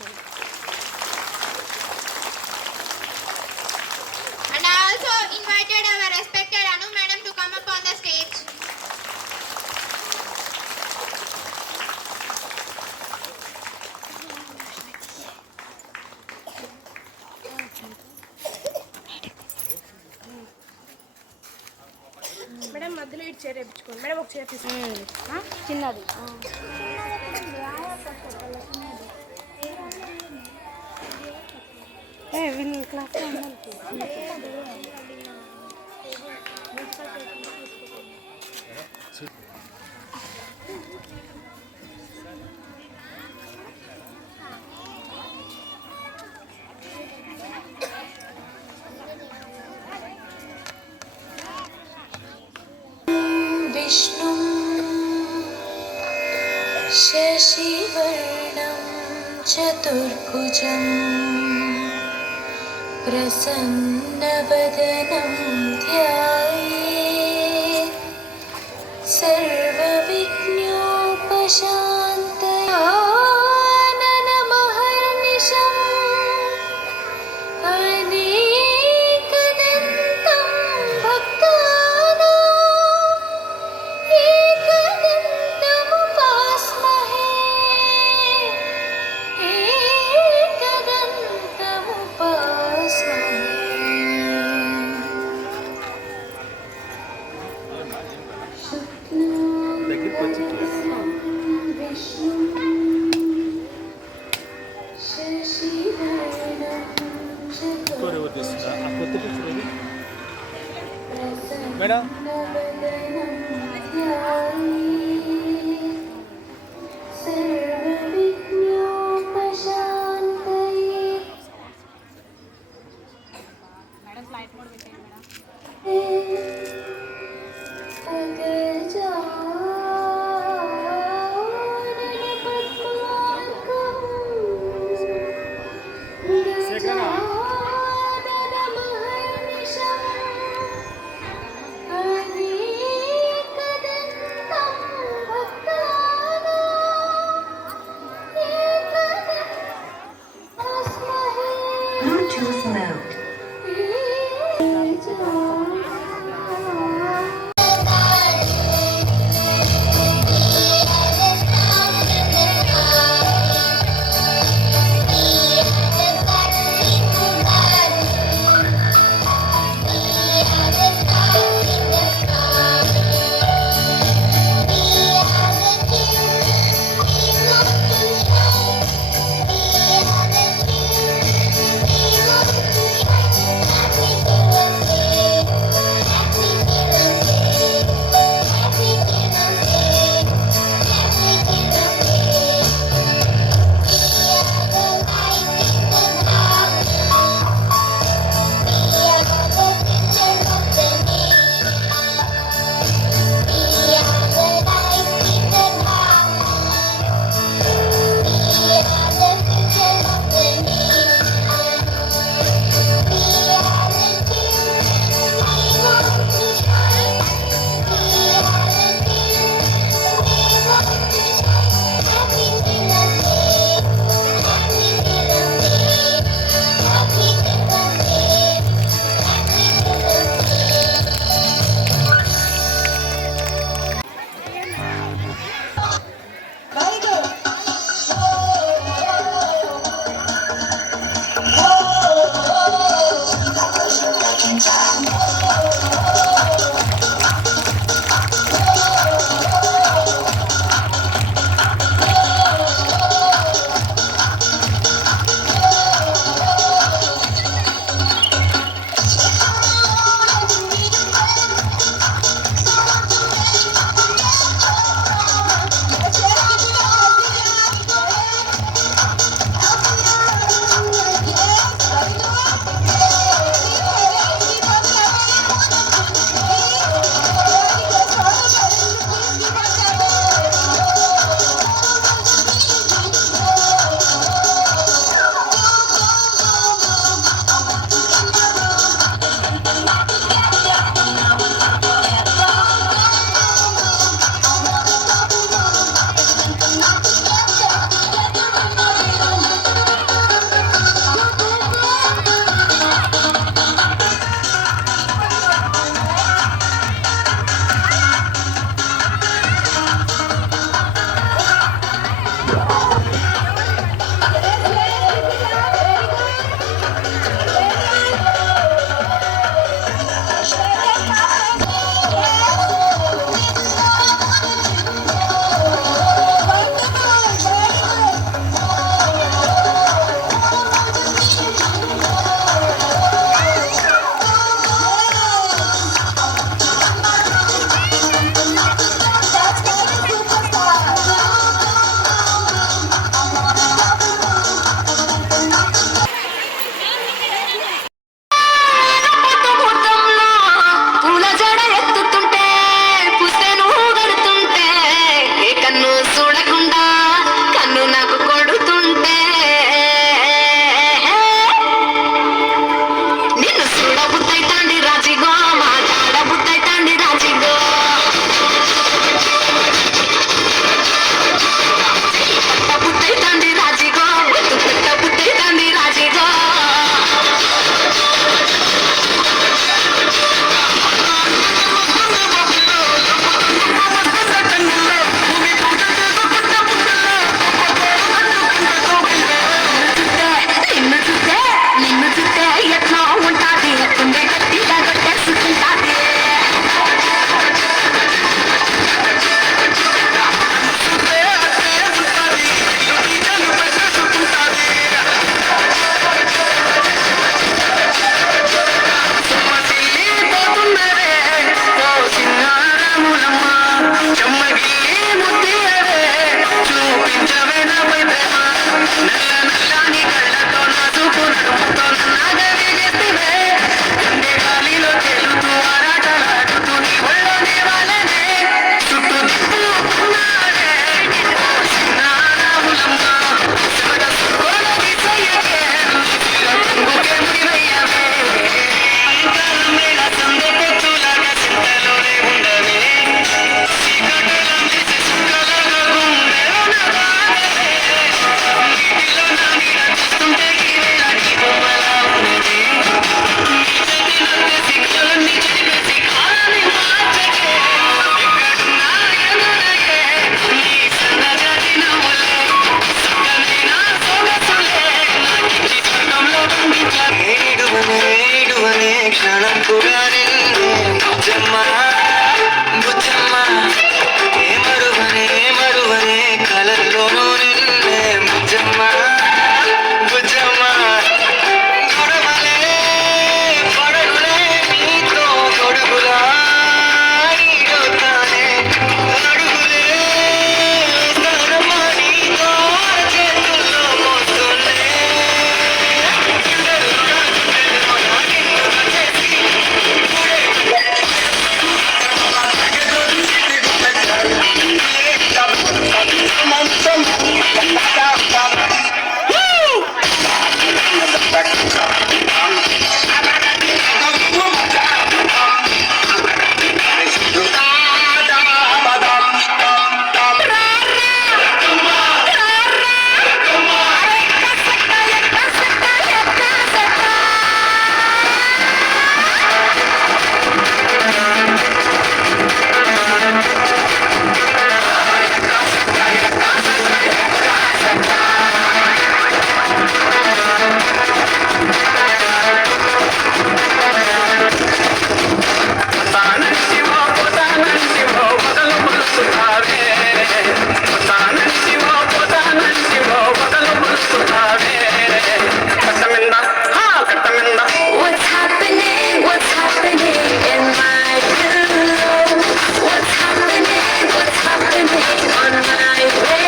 And I also invited our respected Anu madam to come up on the stage. Madam మధ్యలో ఇటు chair వేయించుకోండి madam. ఒక chair తీసుకోండి చిన్నది. వీళ్ళు క్లాస్లో ఉండాలి. विष्णुं शशिवर्णं चतुर्भुजं प्रसन्नवदनं ध्यायेत् सर्वविघ्नोपशान्तये आननमहर्निशम् अनेकदन्तं भक्तानाम् एकदन्तमुपास्महे madam Aneekadantam What's happening? What's happening in my pillow? What's happening? What's happening on my bed?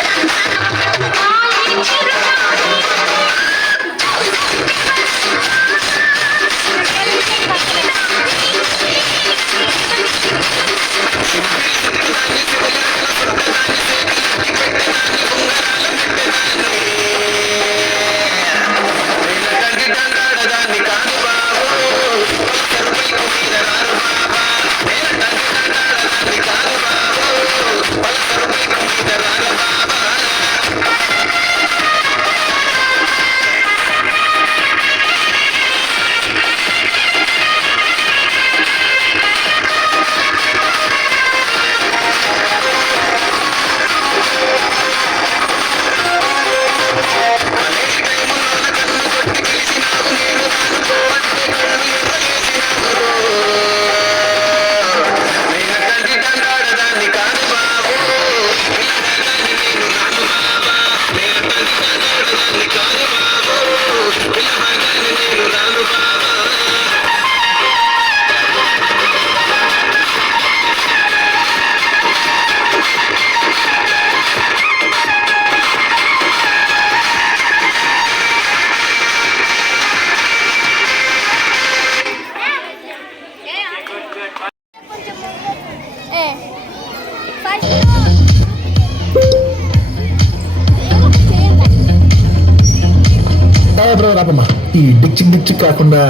Bro రాపమ్మా ఈ డిక్చిక్ డిక్చిక్ కాకుండా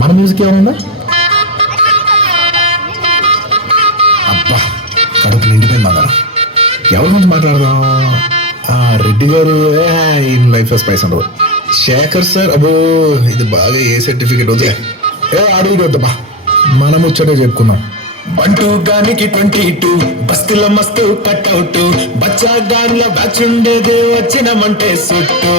మన మ్యూజిక్ ఏమైనా అబ్బా కడుపు నిండిపోయింది మాదారు ఎవరి గురించి మాట్లాడదాం రెడ్డి గారు ఇన్ లైఫ్ లో స్పైస్ ఉండదు శేఖర్ సార్ అబ్బో ఇది బాగా ఏ సర్టిఫికేట్ వద్దే అడుగు వద్దమ్మా మనం ముచ్చటే చెప్పుకుందాం బంటూ గానికి 22 బస్తిల మస్తు కట్అవుట్ బచ్చా గాన్ల బ్యాచ్ ఉండేదే వచ్చినమంటే సుట్టు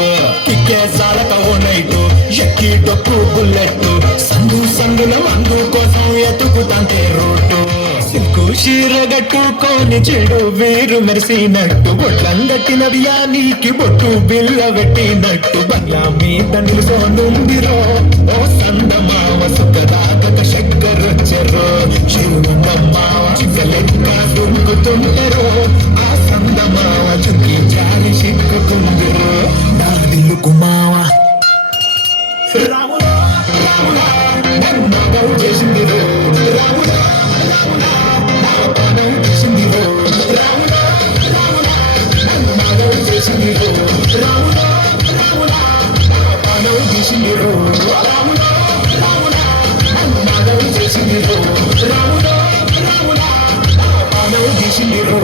కిక్కే సాలక ఓ నైటు ఎక్కి డొక్కు బుల్లెట్ సందు సందుల మందు కోసం ఎతుకుతాంటే రూటు సిల్కు చీరగట్టుకొని చెడు వీరు మెరిసినట్టు బొట్లంగట్టిన బియ్యానికి బొట్టు బిల్ల పెట్టినట్టు బంగ్లా మీద నిలుసోనుందిరో ఓ సందమావ సుఖదాగక చక్కరొచ్చెరో చిరునమ్మమావ చిక్కలెక్క దుంకుతుంటరో ఆ సందమావ చుంకి జారి చిక్కుకుందిరో నా దిల్లు కుమావా రాముడా రాముడా నన్ను గౌ చేసిందిరో రాముడా రాముడా నా పానం చేసిందిరో రాముడా రాముడా నన్ను గౌ చేసిందిరో రాముడా రాముడా నా పానం చేసిందిరో రాముడా రాముడా నన్ను గౌ చేసిందిరో రాముడా రాముడా నా పానం చేసిందిరో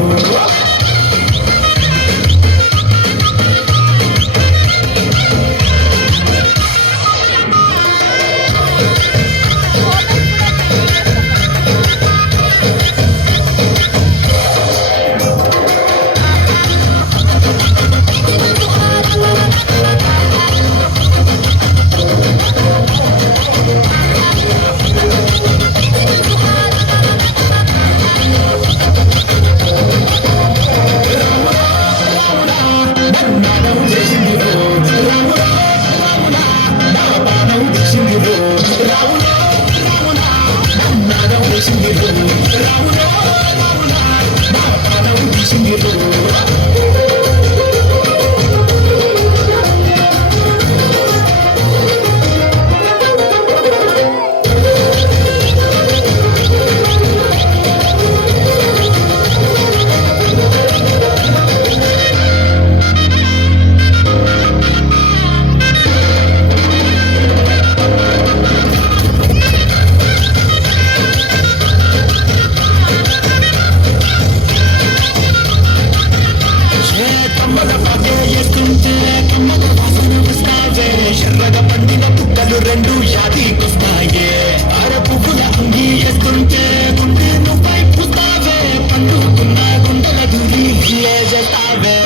రెండు యాదికొస్తాయే అర పువ్వుల అంగి వేస్తుంటే గుండె నువ్వై పుస్తావే పండుకున్న గుండెల దురి చేస్తావే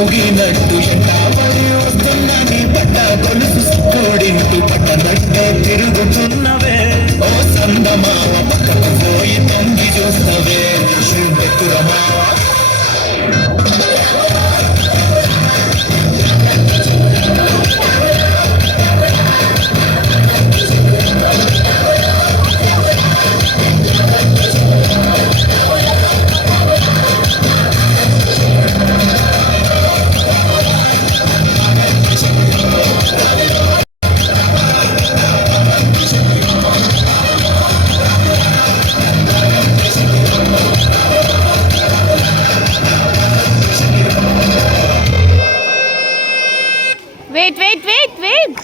ఊగినట్టు ఎండాపడి వస్తున్న నీ పట్ట కొలుసు కూడింటూ పట్టనట్టే తిరుగుతున్నవే ఓ సందమావ పక్కకు పోయి తొంగి చూస్తవే శుద్ధకురమా wait.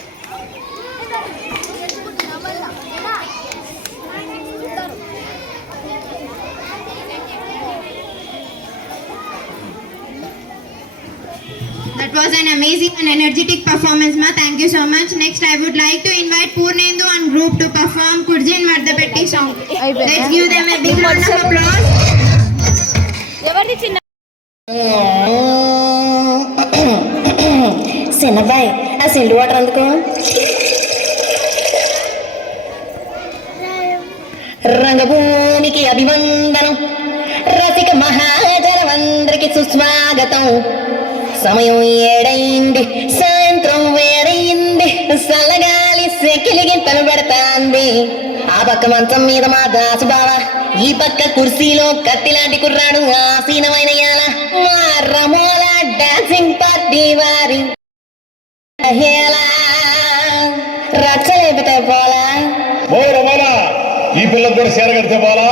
That was an amazing and energetic performance, ma. Thank you so much. Next, I would like to invite Purnendu and group to perform Kurjin Mardapetti song. Let's give them a big round of applause. ఎవరిది చిన్న చిన్నబాయ్ ఆ scent water అందుకో రంగభూమికి అభివందనం రసిక మహాజనమందరికి సుస్వాగతం సమయం 7 సాయంత్రం వేడయింది చల్లగాలి సెకిలిగింతలు పెడతాంది ఆ పక్క మంచం మీద మా దాసు బావ ఈ పక్క కుర్సీలో కత్తిలాంటి కుర్రాడు ఆసీనమైన యాల మా రమోల డాన్సింగ్ పార్టీ వారి రచ్చలేపితే పోలా ఈ పిల్లలు కూడా సేరగడితే పోలా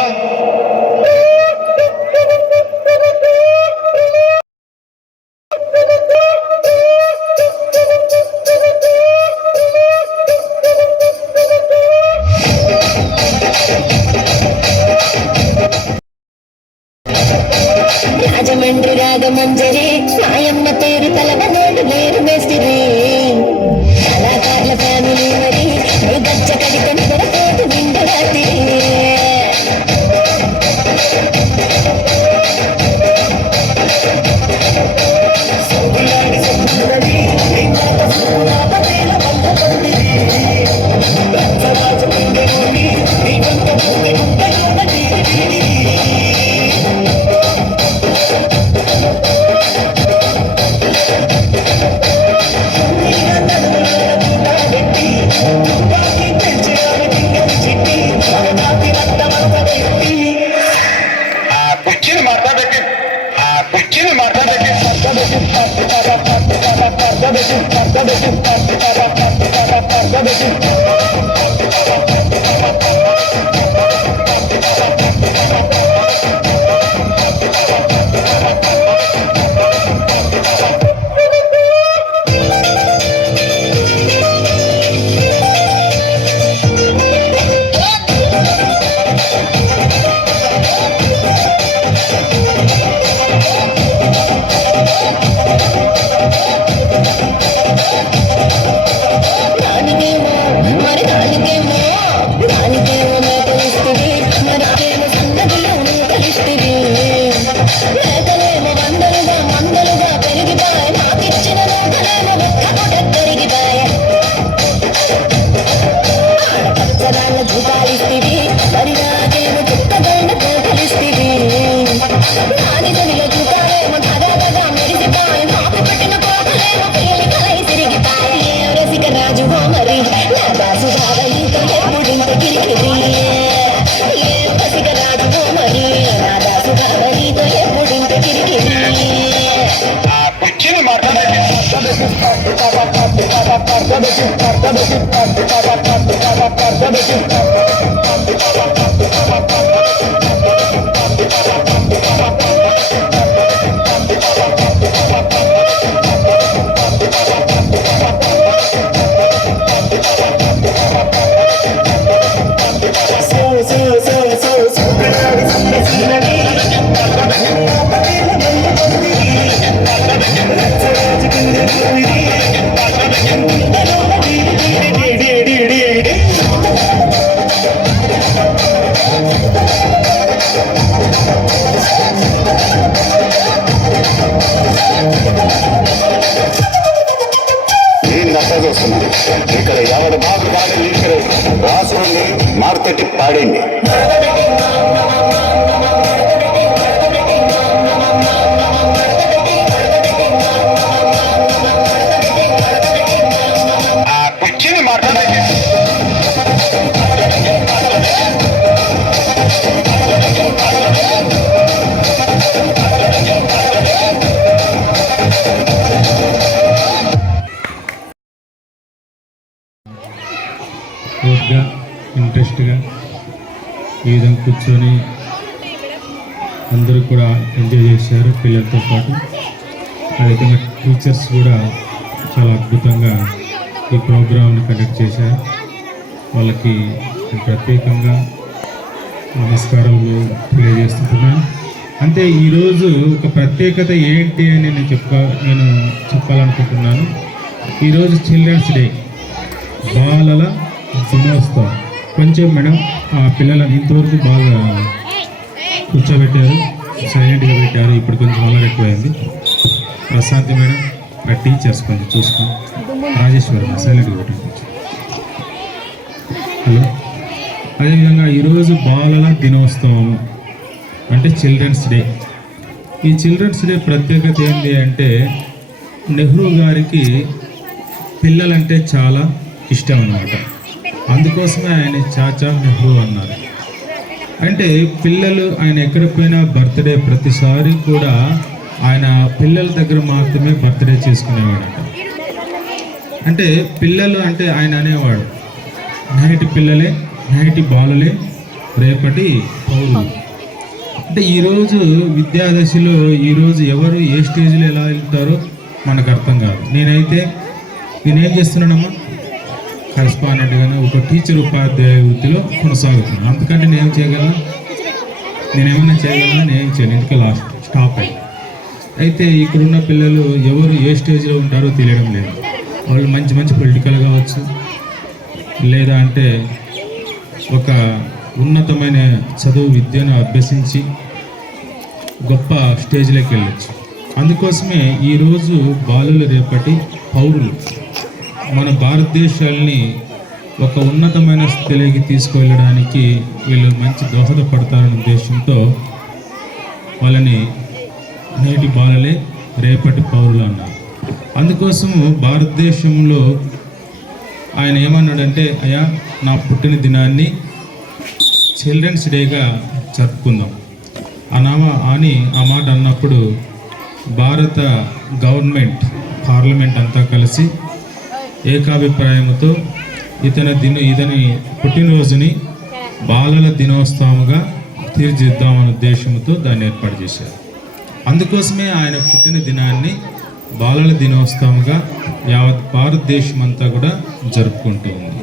రాజమండ్రి రాగమంజరి మాయమ్మ పేరు తలవనోడు వేరు బెస్టిది కళాకారుల ఫ్యామిలీ మరి గచ్చ కడికొని కొరకోటు నిండు రాత్రి వస్తుంది. ఇక్కడ ఎవరు మాకు పాడండి, ఇక్కడ రాసుండి మార్కెట్ పాడండి. ఆ కుర్చీని మాట్లాడండి. ఓట్గా ఇంట్రెస్ట్గా ఈ విధంగా కూర్చొని అందరూ కూడా ఎంజాయ్ చేశారు పిల్లలతో పాటు. అదేవిధంగా టీచర్స్ కూడా చాలా అద్భుతంగా ఈ ప్రోగ్రామ్ని కండక్ట్ చేశారు. వాళ్ళకి ప్రత్యేకంగా నమస్కారాలు తెలియజేస్తున్నాను. అంటే ఈరోజు ఒక ప్రత్యేకత ఏంటి అని నేను చెప్పాలనుకుంటున్నాను. ఈరోజు చిల్డ్రన్స్ డే, బాలల దినోత్సవం. కొంచెం మేడం ఆ పిల్లలను ఇంతవరకు బాగా కూర్చోబెట్టారు, సైలెంట్గా పెట్టారు. ఇప్పుడు కొంచెం అల్లరి ఎక్కువైంది. ప్రశాంతి మేడం ఆ టీచర్స్ కొంచెం చూసుకోండి. రాజేశ్వరి సైలెంట్గా పెట్టండి. హలో. అదేవిధంగా ఈరోజు బాలల దినోత్సవం అంటే చిల్డ్రన్స్ డే. ఈ చిల్డ్రన్స్ డే ప్రత్యేకత ఏంటి అంటే నెహ్రూ గారికి పిల్లలంటే చాలా ఇష్టం అన్నమాట. అందుకోసమే ఆయన చాచా నెహ్రూ అన్నారు. అంటే పిల్లలు ఆయన ఎక్కడ పోయినా బర్త్డే ప్రతిసారి కూడా ఆయన పిల్లల దగ్గర మాత్రమే బర్త్డే చేసుకునేవాడట. అంటే పిల్లలు అంటే ఆయన అనేవాడు, నేటి పిల్లలే, నేటి బాలలే రేపటి పౌరులు. అంటే ఈరోజు విద్యాదశలో ఈరోజు ఎవరు ఏ స్టేజ్లో ఎలా వెళ్తారో మనకు అర్థం కాదు. నేనేం చేస్తున్నానమ్మా, కరెస్పాండెంట్గానే ఒక టీచర్ ఉపాధ్యాయ వృత్తిలో కొనసాగుతున్నాను. అందుకంటే నేనేం చేయగలను, నేనేమైనా చేయగలను, నేనేం చేయను, ఇంటికి లాస్ట్ స్టాప్ అయ్యి. అయితే ఇక్కడున్న పిల్లలు ఎవరు ఏ స్టేజ్లో ఉంటారో తెలియడం లేదు. వాళ్ళు మంచి మంచి పొలిటికల్ కావచ్చు, లేదా అంటే ఒక ఉన్నతమైన చదువు విద్యను అభ్యసించి గొప్ప స్టేజ్లోకి వెళ్ళచ్చు. అందుకోసమే ఈరోజు బాలులు రేపటి పౌరులు. మన భారతదేశాన్ని ఒక ఉన్నతమైన స్థితిలోకి తీసుకువెళ్ళడానికి వీళ్ళు మంచి దోహదపడతారనే ఉద్దేశంతో వాళ్ళని నేటి బాలలే రేపటి పౌరులు అన్నారు. అందుకోసము భారతదేశంలో ఆయన ఏమన్నాడంటే, అయ్యా నా పుట్టిన దినాన్ని చిల్డ్రన్స్ డేగా జరుపుకుందాం అని ఆ మాట అన్నప్పుడు భారత గవర్నమెంట్ పార్లమెంట్ అంతా కలిసి ఏకాభిప్రాయంతో ఇతని పుట్టినరోజుని బాలల దినోత్సవంగా తీర్చిదిద్దామనే ఉద్దేశంతో దాన్ని ఏర్పాటు చేశారు. అందుకోసమే ఆయన పుట్టిన దినాన్ని బాలల దినోత్సవంగా యావత్ భారతదేశం అంతా కూడా జరుపుకుంటూ ఉంది.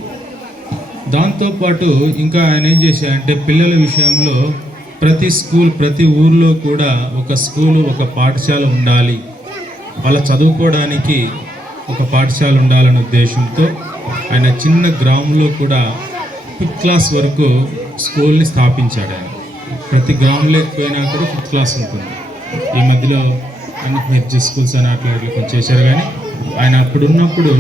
దాంతోపాటు ఇంకా ఆయన ఏం చేశారంటే పిల్లల విషయంలో ప్రతి ఊర్లో కూడా ఒక స్కూలు, ఒక పాఠశాల ఉండాలి, వాళ్ళ చదువుకోవడానికి ఒక పాఠశాల ఉండాలనే ఉద్దేశంతో ఆయన చిన్న గ్రామంలో కూడా 5th క్లాస్ వరకు స్కూల్ని స్థాపించాడు. ఆయన ప్రతి గ్రామంలో పోయినా కూడా 5th క్లాస్ ఉంటుంది. ఈ మధ్యలో అన్ని మెర్జ్ స్కూల్స్ అని అట్లా కొంచెం చేశారు. కానీ ఆయన అప్పుడున్నప్పుడు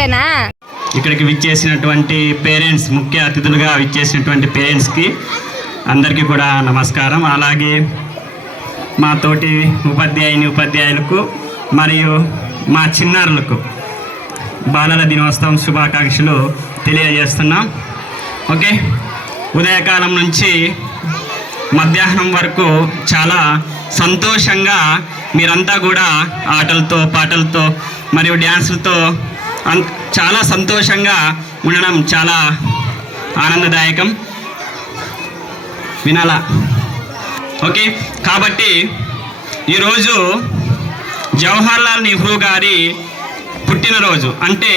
అంతేనా? ఇక్కడికి విచ్చేసినటువంటి పేరెంట్స్, ముఖ్య అతిథులుగా విచ్చేసినటువంటి పేరెంట్స్కి అందరికీ కూడా నమస్కారం. అలాగే మా తోటి ఉపాధ్యాయులకు మరియు మా చిన్నారులకు బాలల దినోత్సవం శుభాకాంక్షలు తెలియజేస్తున్నాం. ఓకే, ఉదయకాలం నుంచి మధ్యాహ్నం వరకు చాలా సంతోషంగా మీరంతా కూడా ఆటలతో పాటలతో మరియు డ్యాన్సులతో చాలా సంతోషంగా ఉండడం చాలా ఆనందదాయకం. వినాలా? ఓకే, కాబట్టి ఈరోజు జవహర్లాల్ నెహ్రూ గారి పుట్టినరోజు, అంటే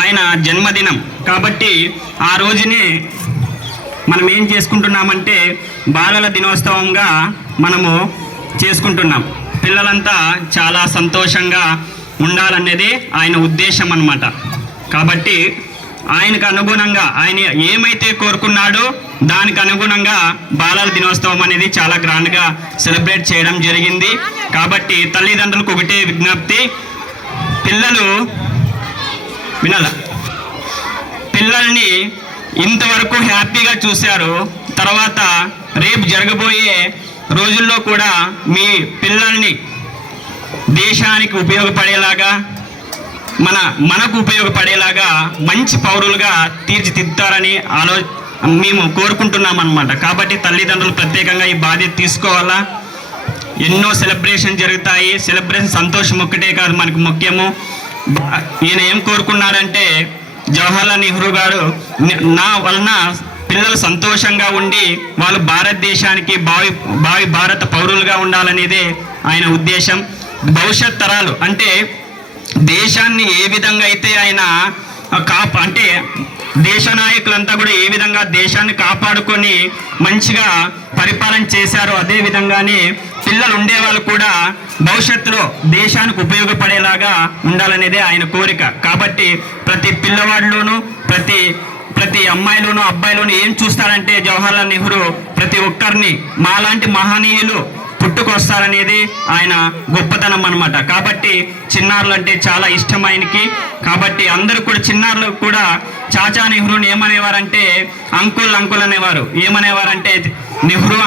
ఆయన జన్మదినం. కాబట్టి ఆ రోజునే మనం ఏం చేసుకుంటున్నామంటే బాలల దినోత్సవంగా మనము చేసుకుంటున్నాం. పిల్లలంతా చాలా సంతోషంగా ఉండాలనేది ఆయన ఉద్దేశం అన్నమాట. కాబట్టి ఆయనకు అనుగుణంగా ఆయన ఏమైతే కోరుకున్నాడో దానికి అనుగుణంగా బాలల దినోత్సవం అనేది చాలా గ్రాండ్గా సెలబ్రేట్ చేయడం జరిగింది. కాబట్టి తల్లిదండ్రులకు ఒకటే విజ్ఞప్తి, పిల్లలు వినాల, పిల్లల్ని ఇంతవరకు హ్యాపీగా చూశారు, తర్వాత రేపు జరగబోయే రోజుల్లో కూడా మీ పిల్లల్ని దేశానికి ఉపయోగపడేలాగా మనకు ఉపయోగపడేలాగా మంచి పౌరులుగా తీర్చిదిద్దుతారని మేము కోరుకుంటున్నాం అన్నమాట. కాబట్టి తల్లిదండ్రులు ప్రత్యేకంగా ఈ బాధ్యత తీసుకోవాలా. ఎన్నో సెలబ్రేషన్ జరుగుతాయి. సెలబ్రేషన్ సంతోషం ఒక్కటే కాదు మనకు ముఖ్యము. ఈయన ఏం కోరుకున్నాడంటే జవహర్లాల్ నెహ్రూ గారు నా వలన పిల్లలు సంతోషంగా ఉండి వాళ్ళు భారతదేశానికి భావి భారత పౌరులుగా ఉండాలనేదే ఆయన ఉద్దేశం. భవిష్యత్ తరాలు అంటే దేశాన్ని ఏ విధంగా అయితే ఆయన అంటే దేశ నాయకులంతా కూడా ఏ విధంగా దేశాన్ని కాపాడుకొని మంచిగా పరిపాలన చేశారో అదే విధంగానే పిల్లలు ఉండేవాళ్ళు కూడా భవిష్యత్తులో దేశానికి ఉపయోగపడేలాగా ఉండాలనేదే ఆయన కోరిక. కాబట్టి ప్రతి పిల్లవాడిలోనూ ప్రతి అమ్మాయిలోనూ అబ్బాయిలోనూ ఏం చూస్తారంటే జవహర్లాల్ నెహ్రూ ప్రతి ఒక్కరిని మాలాంటి మహనీయులు పుట్టుకొస్తారనేది ఆయన గొప్పతనం అన్నమాట. కాబట్టి చిన్నారులు అంటే చాలా ఇష్టం ఆయనకి. కాబట్టి అందరూ కూడా చిన్నారులు కూడా చాచా నెహ్రూని ఏమనేవారంటే అంకుల్ అనేవారు. ఏమనేవారంటే నెహ్రూ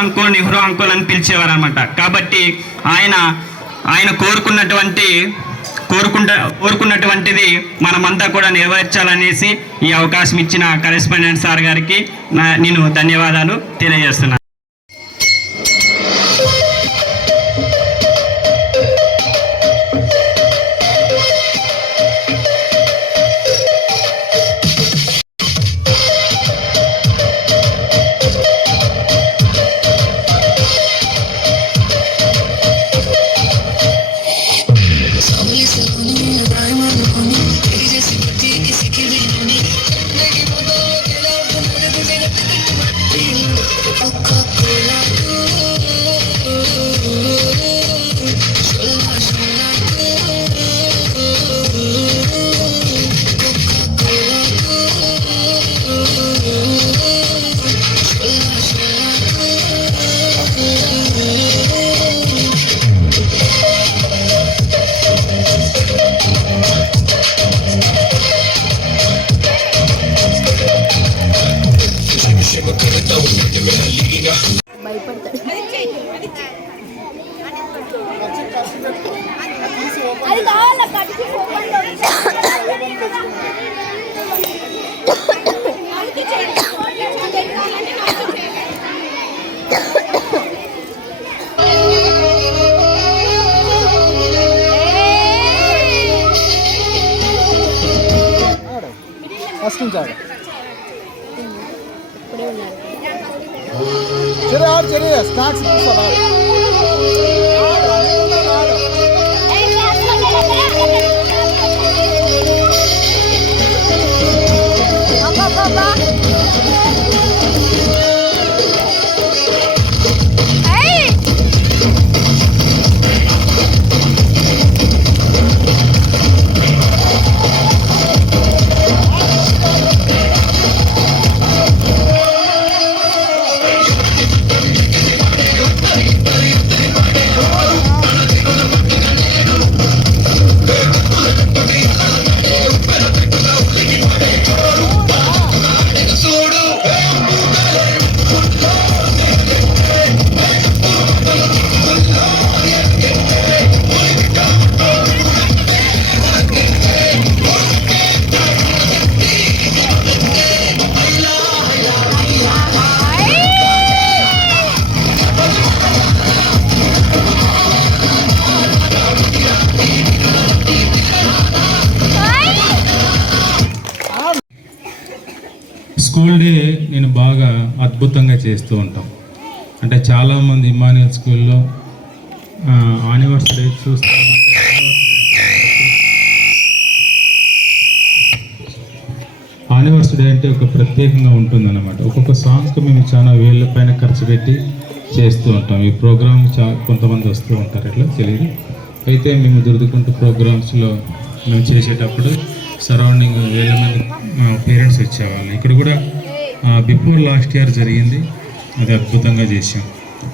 అంకుల్ అని పిలిచేవారు అనమాట. కాబట్టి ఆయన కోరుకున్నటువంటిది మనమంతా కూడా నెరవేర్చాలనేసి ఈ అవకాశం ఇచ్చిన కరెస్పాండెంట్ సార్ గారికి నేను ధన్యవాదాలు తెలియజేస్తున్నాను. అది కావాలా కడిచి चलिए स्नैक्स Bye. స్కూల్ డే నేను బాగా అద్భుతంగా చేస్తూ ఉంటాం. అంటే చాలామంది ఇమాన్యుయల్ స్కూల్లో యానివర్సరీ చూస్తామంటే యానివర్సరీ అంటే ఒక ప్రత్యేకంగా ఉంటుందన్నమాట. ఒక్కొక్క సాంగ్కి మేము చాలా వేళ్ళ పైన ఖర్చు పెట్టి చేస్తూ ఉంటాం. ఈ ప్రోగ్రామ్ కొంతమంది వస్తూ ఉంటారు, ఎట్లా తెలియదు. అయితే మేము దుర్దుకుంటూ ప్రోగ్రామ్స్లో మేము చేసేటప్పుడు సరౌండింగ్ వేల మంది పేరెంట్స్ వచ్చేవాళ్ళు. ఇక్కడ కూడా బిఫోర్ లాస్ట్ ఇయర్ జరిగింది, అది అద్భుతంగా చేసాం.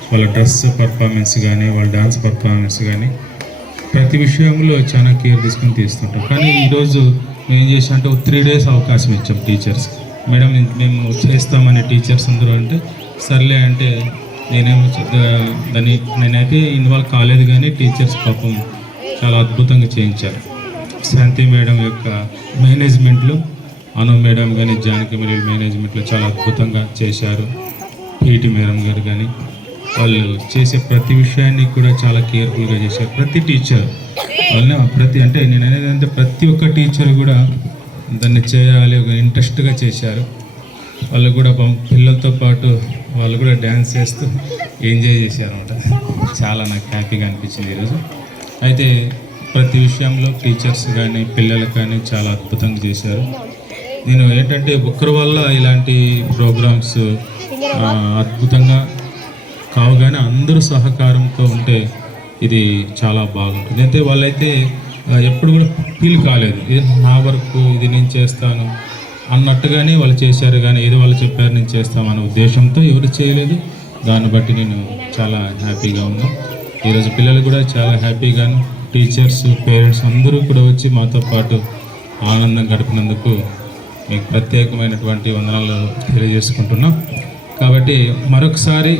వాళ్ళ డ్రెస్ పర్ఫార్మెన్స్ కానీ వాళ్ళ డాన్స్ పర్ఫార్మెన్స్ కానీ ప్రతి విషయంలో చాలా కేర్ తీసుకొని తీస్తుంటాం. కానీ ఈరోజు మేము చేసాం అంటే 3 days అవకాశం ఇచ్చాం టీచర్స్. మేడం మేము చేస్తామనే టీచర్స్ అందరూ అంటే సర్లే అంటే నేనైతే ఇన్వాల్వ్ కాలేదు, కానీ టీచర్స్ పాపం చాలా అద్భుతంగా చేయించారు. శాంతి మేడం యొక్క మేనేజ్మెంట్లో, అను మేడం కానీ జానకి మేడం మేనేజ్మెంట్లో చాలా అద్భుతంగా చేశారు. పీటీ మేడం గారు కానీ వాళ్ళు చేసే ప్రతి విషయాన్ని కూడా చాలా కేర్ఫుల్గా చేశారు. ప్రతి టీచర్ వాళ్ళని అంటే నేను అనేది అంటే ప్రతి ఒక్క టీచర్ కూడా దాన్ని చేయాలి ఒక ఇంట్రెస్ట్గా చేశారు. వాళ్ళు కూడా పిల్లలతో పాటు వాళ్ళు కూడా డ్యాన్స్ చేస్తూ ఎంజాయ్ చేశారు అనమాట. చాలా నాకు హ్యాపీగా అనిపించింది ఈరోజు. అయితే ప్రతి విషయంలో టీచర్స్ కానీ పిల్లలకు కానీ చాలా అద్భుతంగా చేశారు. నేను ఏంటంటే ఒక్కరి వల్ల ఇలాంటి ప్రోగ్రామ్స్ అద్భుతంగా కావు, కానీ అందరూ సహకారంతో ఉంటే ఇది చాలా బాగుంటుంది. అయితే వాళ్ళైతే ఎప్పుడు కూడా ఫీల్ కాలేదు, ఇది నా వరకు, ఇది నేను చేస్తాను అన్నట్టుగానే వాళ్ళు చేశారు. కానీ ఏదో వాళ్ళు చెప్పారు నేను చేస్తామనే ఉద్దేశంతో ఎవరు చేయలేదు. దాన్ని బట్టి నేను చాలా హ్యాపీగా ఉన్నాను. ఈరోజు పిల్లలు కూడా చాలా హ్యాపీగాను, టీచర్స్ పేరెంట్స్ అందరూ కూడా వచ్చి మాతో పాటు ఆనందం గడిపినందుకు మీకు ప్రత్యేకమైనటువంటి వందనాలు తెలియజేసుకుంటున్నాం. కాబట్టి మరొకసారి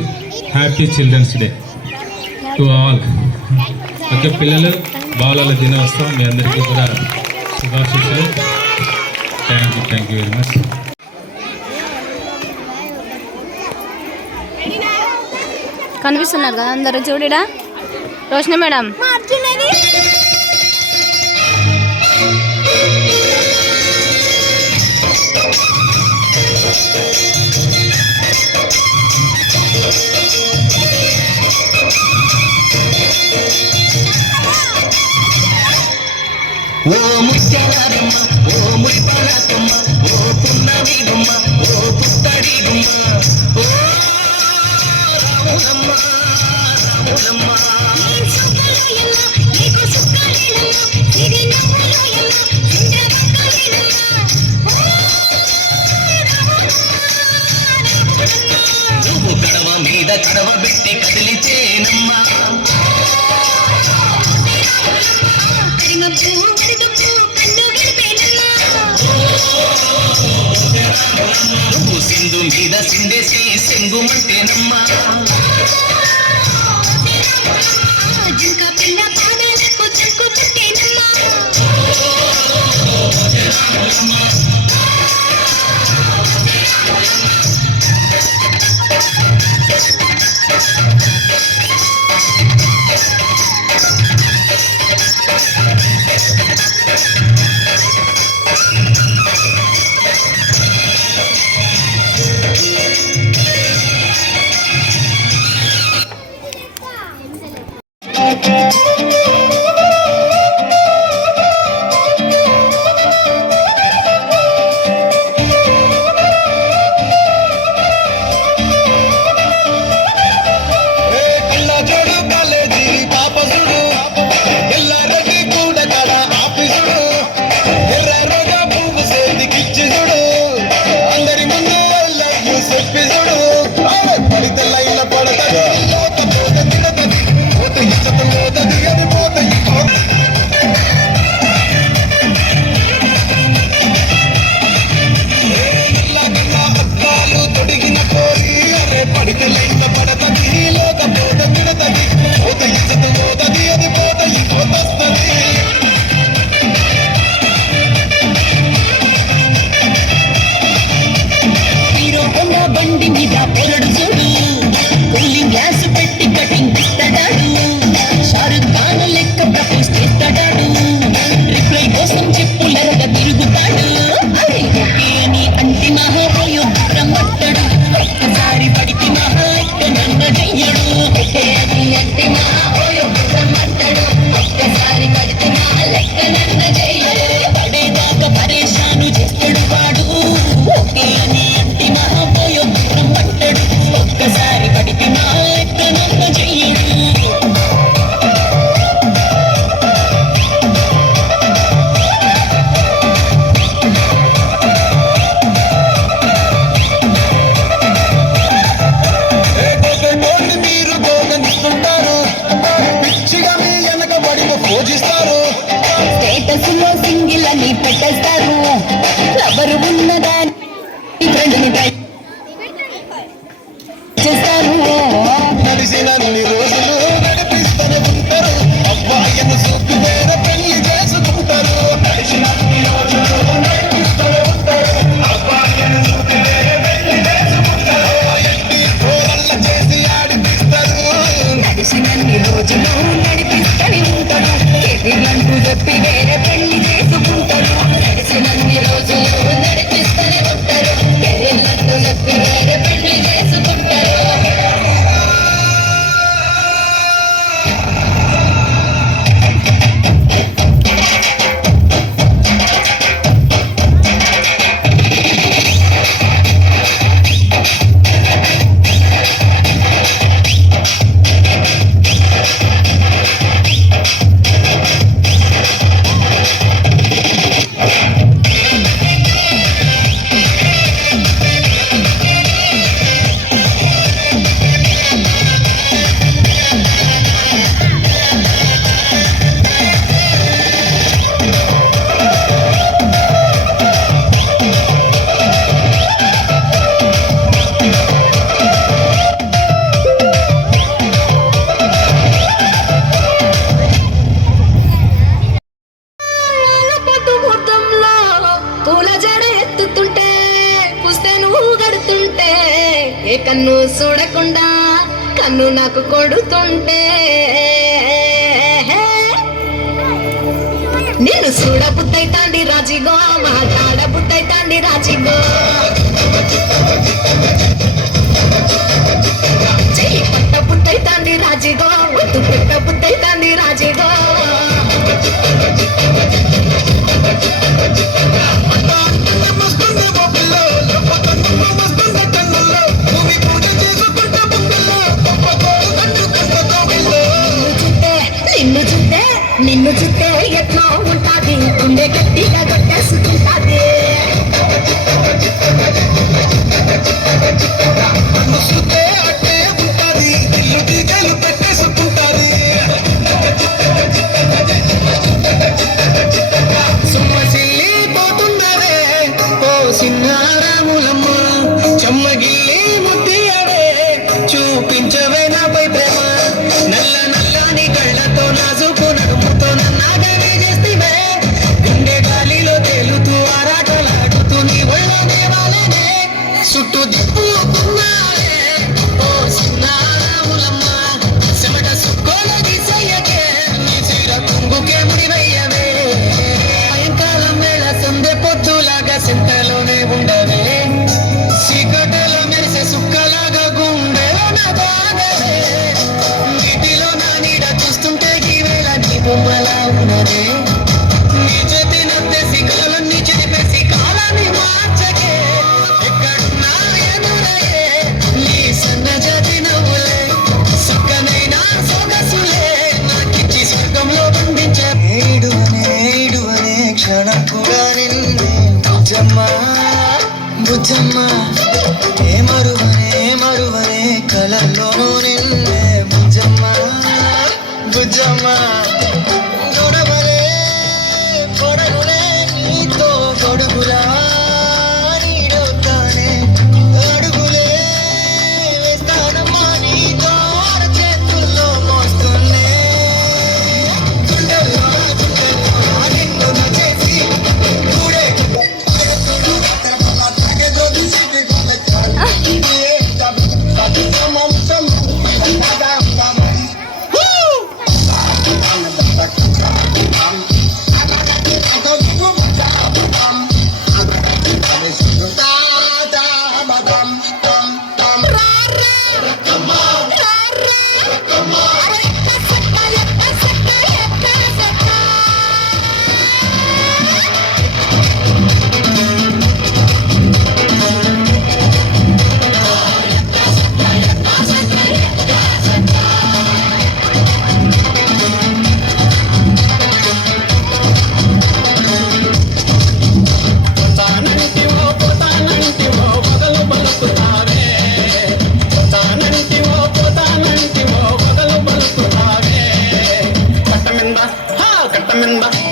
happy children's day to all. Okay పిల్లలు, బాలల దినోత్సవం మీ అందరికీ కూడా శుభాశీస్సులు. Thank you very much. కనిపిస్తున్నారు కదా అందరూ, చూడడా రోషన మేడం. ఓ ముత్యాలమ్మ, ఓ మురిపాలకమ్మ, ఓ పున్నమి గుమ్మ, ఓ పుత్తడి గుమ్మ, ఓ రాములమ్మ రాములమ్మ. నువ్వు కడవ మీద కడవ పెట్టి కదిలిచేనమ్మా. నువ్వు సింధు మీద సిందేసి సెంగుమంటేనమ్మా. పెళ్లి చేసుకుంటారు కలిసినన్ని రోజులు నడిపిస్తూనే ఉంటారు పెళ్ళిళ్ళతో చెప్పి పెళ్లి చేసుకుంటారు పూల జడ ఎత్తుతుంటే పుస్తే నువ్వు గడుతుంటే ఏ కన్ను చూడకుండా కన్ను నాకు కొడుతుంటే నేను చూడ బుద్ధైతాండి రాజిగో మాట్లాడ బుద్ధైతాండి రాజిగో చెయ్యి పట్ట బుద్ధైతాండి రాజిగో ఒట్టు పెట్ట బుద్ధైతాండి రాజిగో నిన్ను చుట్టే ఎట్లా ఉంటాది గుండె గట్టిగా కొట్టేసుకుంటాది సుమ్మసిల్లి పోతున్నదే ఓ సిన్నారాములమ్మ చెమ్మగిల్లి ముద్దియడే చూపించవే నాపై ప్రేమ నల్ల నల్లని కళ్ళతో నాజుకు నడుముతో నన్నాగనే చేస్తివే గుండె గాలిలో తేలుతూ ఆరాటలాడుతూ నీ ఒళ్ళనే వాలనే చుట్టూ దిప్పుకున్నావే ఓ సిన్నారాములమ్మ చెమట సుక్కోల దిశయ్యకే నీ చీర కుంగుకే ముడివయ్యవే సాయంకాలం వేళ సందె పొద్దులాగా సెంటలోనే ఉండవే చీకటిలో మెరిసే సుక్కలాగా గుండెలో నా దాగవే నీటిలో నా నీడ చూస్తుంటే ఈ వేళ నీ బొమ్మలా ఉన్నదే నీ చేతి నత్తేసి కాలాన్ని చెరిపేసి కాలాన్ని మార్చకే ఎక్కడున్నా ఎదురయ్యే నీ సన్నజాతి నవ్వులే సక్కనైనా సొగసులే నాకిచ్చి స్వర్గంలో బంధించే ఏడువనే క్షణం కూడా నిన్నే బుజ్జమ్మా బుజ్జమ్మా ఏ మరువనే కలల్లోనూ నిన్నే బుజ్జమ్మా బుజ్జమ్మా గొడవలే పొడవులే నీతో గొడుగులా నీడవుతానే అడుగులే వేస్తానమ్మా నీతో చేతుల్లో మోస్తున్నే గుండెల్లో నిన్ను చేసి కూడే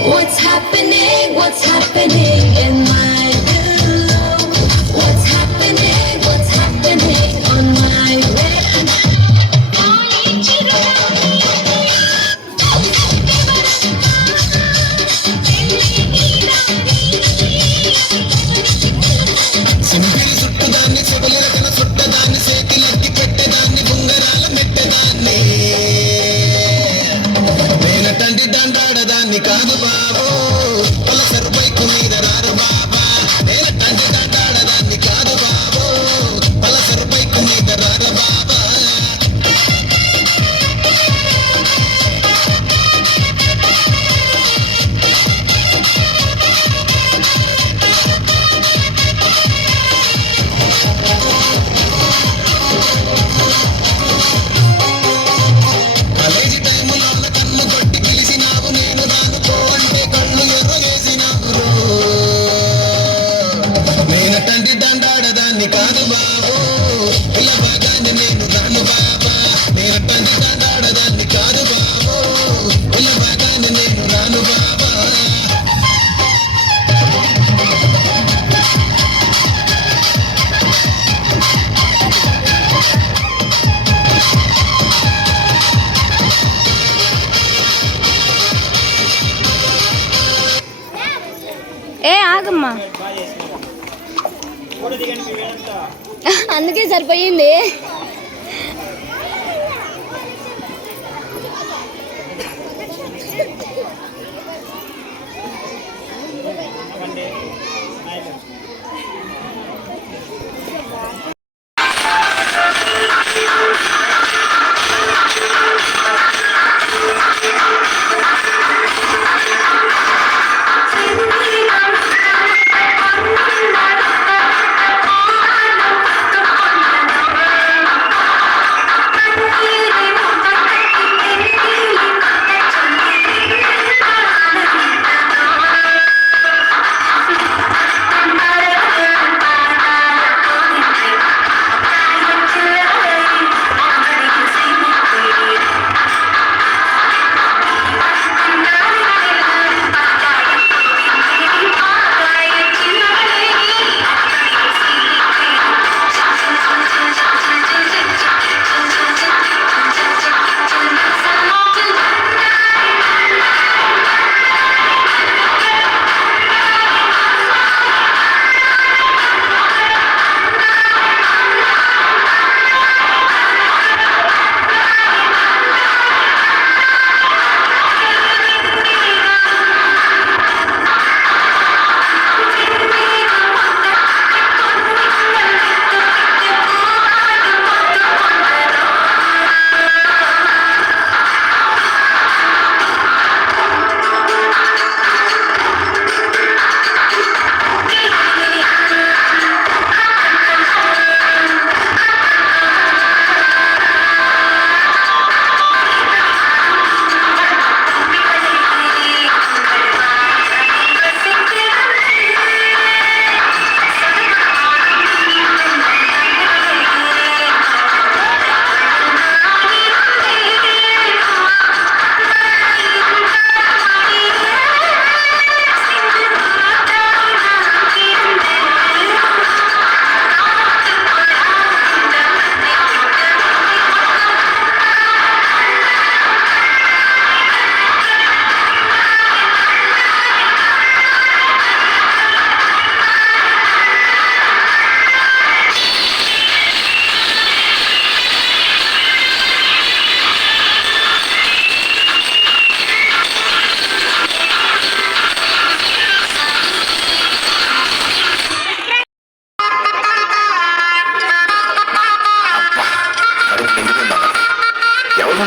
What's happening in my room? What's happening on my way? Single చుట్టదాన్ని చెవుల రకన చుట్టదాన్ని చేతిలెత్తి పెట్టేదాన్ని బుంగరాల మెట్టదాన్ని వేల తండ్రి దండాడదాన్ని కాదు బాబో బాగానే నేను రాను బాబా నేనంటే ఆడదాన్ని కాదు బాబో ఒళ్ళ బాగానే నేను రాను బాబా ఏ ఆగమ్మా, అందుకే సరిపోయింది.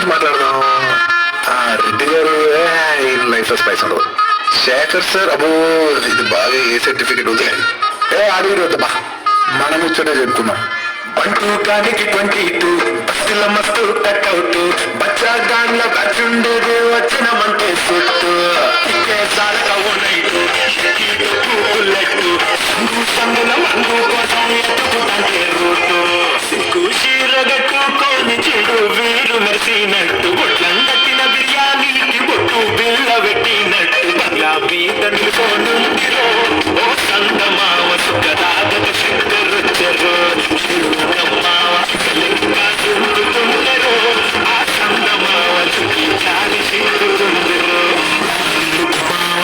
మాట్లాడదాం. రెడ్డి గారు లైఫ్ లో స్పైస్ ఉండదు. శేఖర్ సార్ అబ్బో ఇది బాగా ఏ సర్టిఫికెట్ ఉంది అడిగి వద్దమ్మా మనం ముచ్చటే చెప్పుకున్నాం. 22 బస్సుల మస్తు కట్అవుట్ బచ్చా గాన్ల బచ్చుండేది వచ్చినమంటే సుట్టు సంగుల మందు కోసం ఎత్తుకుంటే రూటు రగట్టుకొని చెడు వీరు మెరిసినట్టు బొట్లం కట్టిన బిర్యానీకి బొట్టు బిల్ల పెట్టినట్టు బలా మీద నిలుకోనుందిరో ఓ సందమావ సుఖదాగక శంకరొచ్చరు మావ సుంటుతుందరో ఆ సందమావ సుఖి చాలి శిరుందరో మావ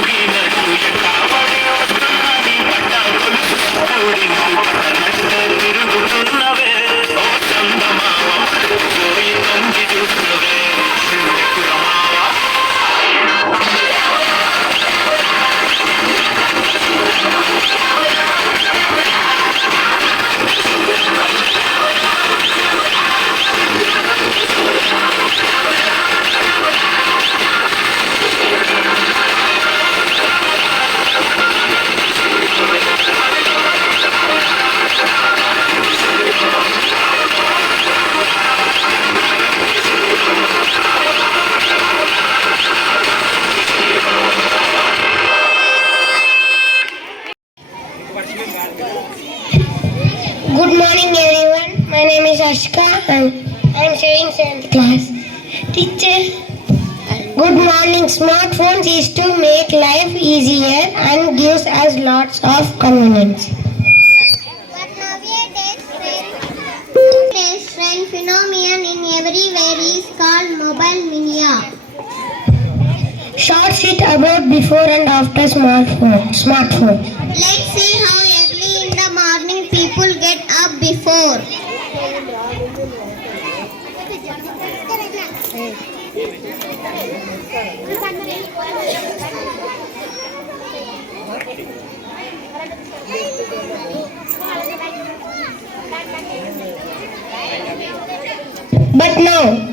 ఊగినట్టు ఎట్టాబడి వస్తున్నది పట్ట గొలుసు ఊరింపు పట్టనంట తిరుగుతున్నవే ఓ చందమామ పోయి Kanchi చూస్తున్నవే ఎక్కురమావా Good morning everyone. My name is Ashka and I am studying 7th class. Teacher, good morning. Smartphones is to make life easier and gives us lots of convenience. But nowadays, trend phenomenon in everywhere is called mobile mania. Short it about before and after smartphone. Let's see how early in the morning people get up before. But now,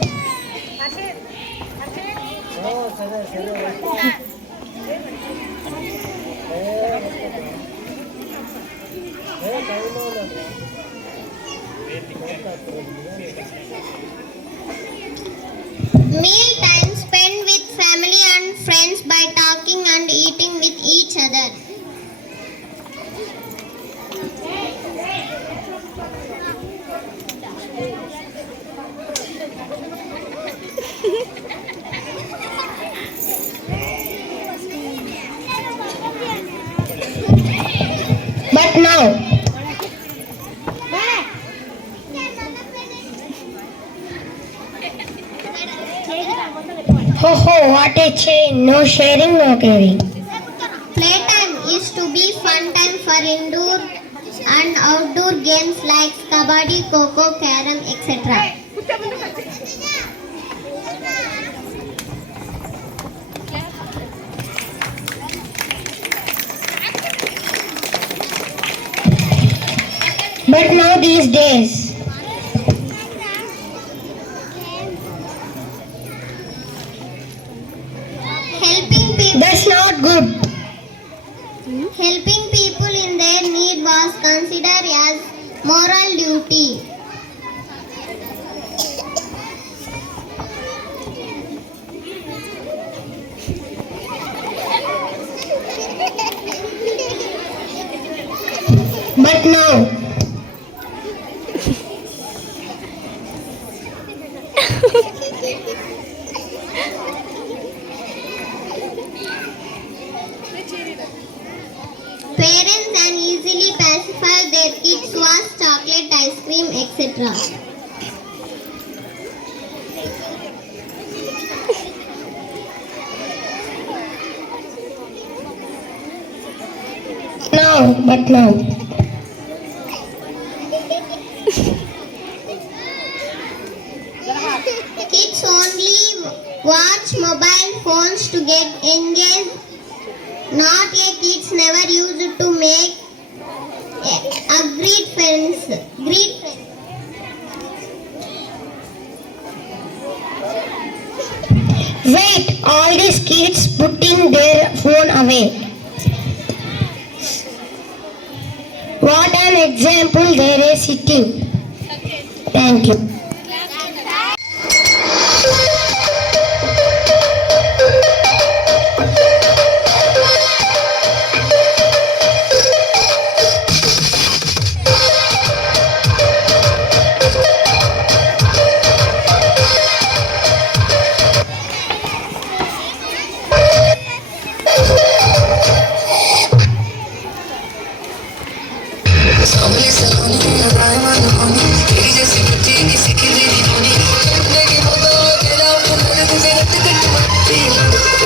Meal time spent with family and friends by talking and eating with each other. but now, ho ho, what a change! No sharing, no caring. Playtime is to be fun time for indoor and outdoor games like kabaddi, kho-kho, carom, etc. But now these days, that's not good. Helping people in their need was considered as moral duty. But now, Parents can easily pacify their kids was chocolate, ice cream, etc. but now. Kids only watch mobile phones to get engaged. Not a kids never used to make a great friends. Great friends. Wait, all these kids putting their phone away. What an example they are sitting. Thank you.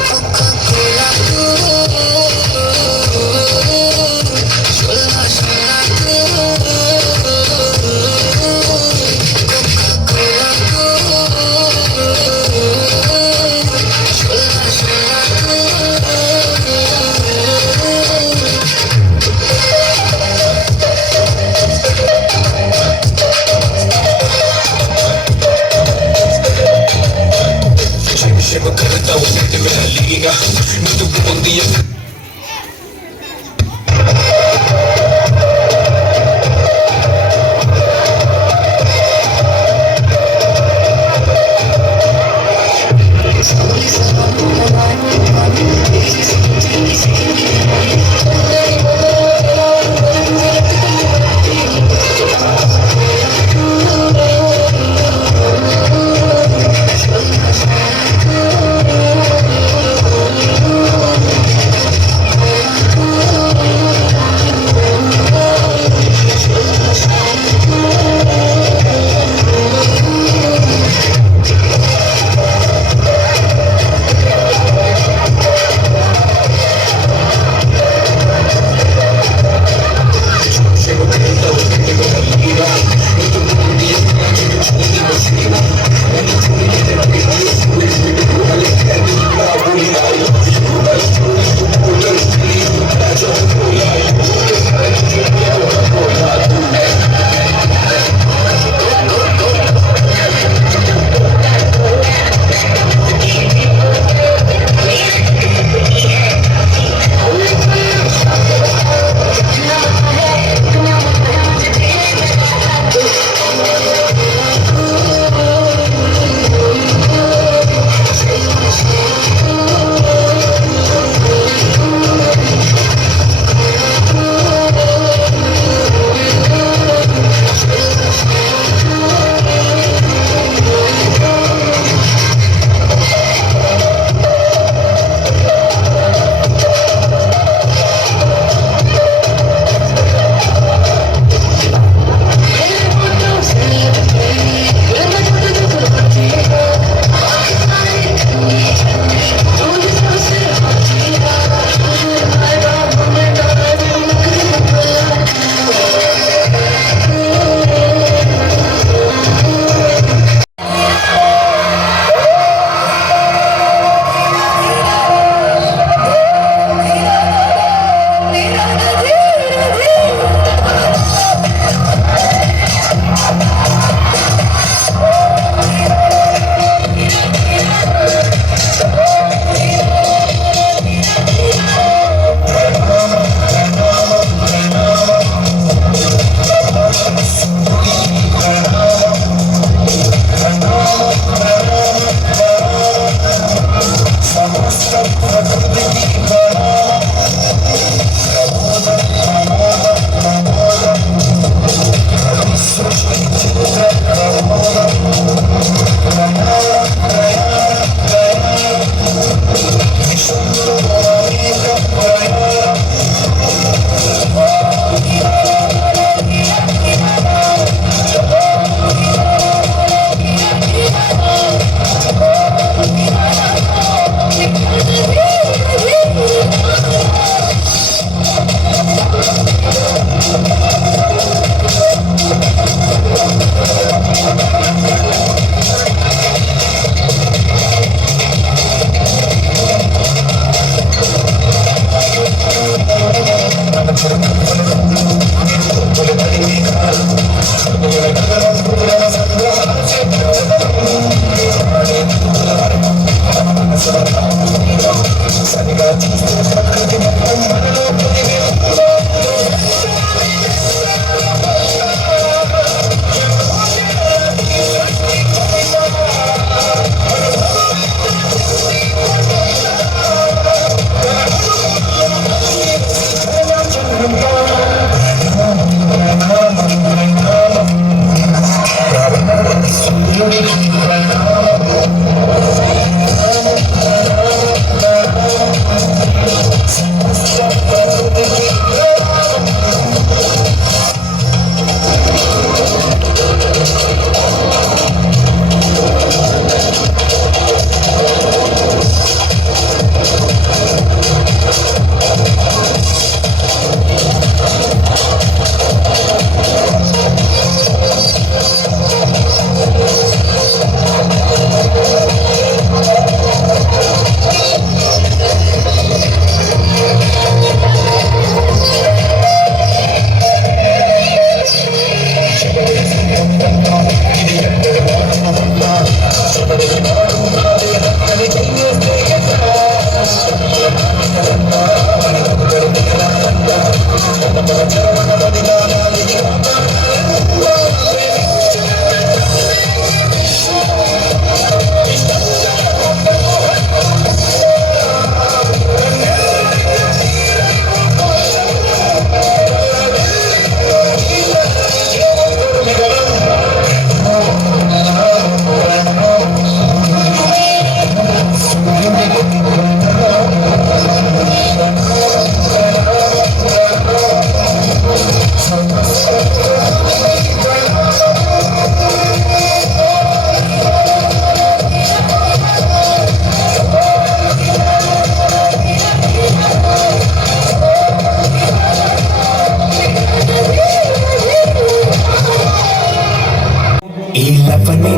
Coca-Cola,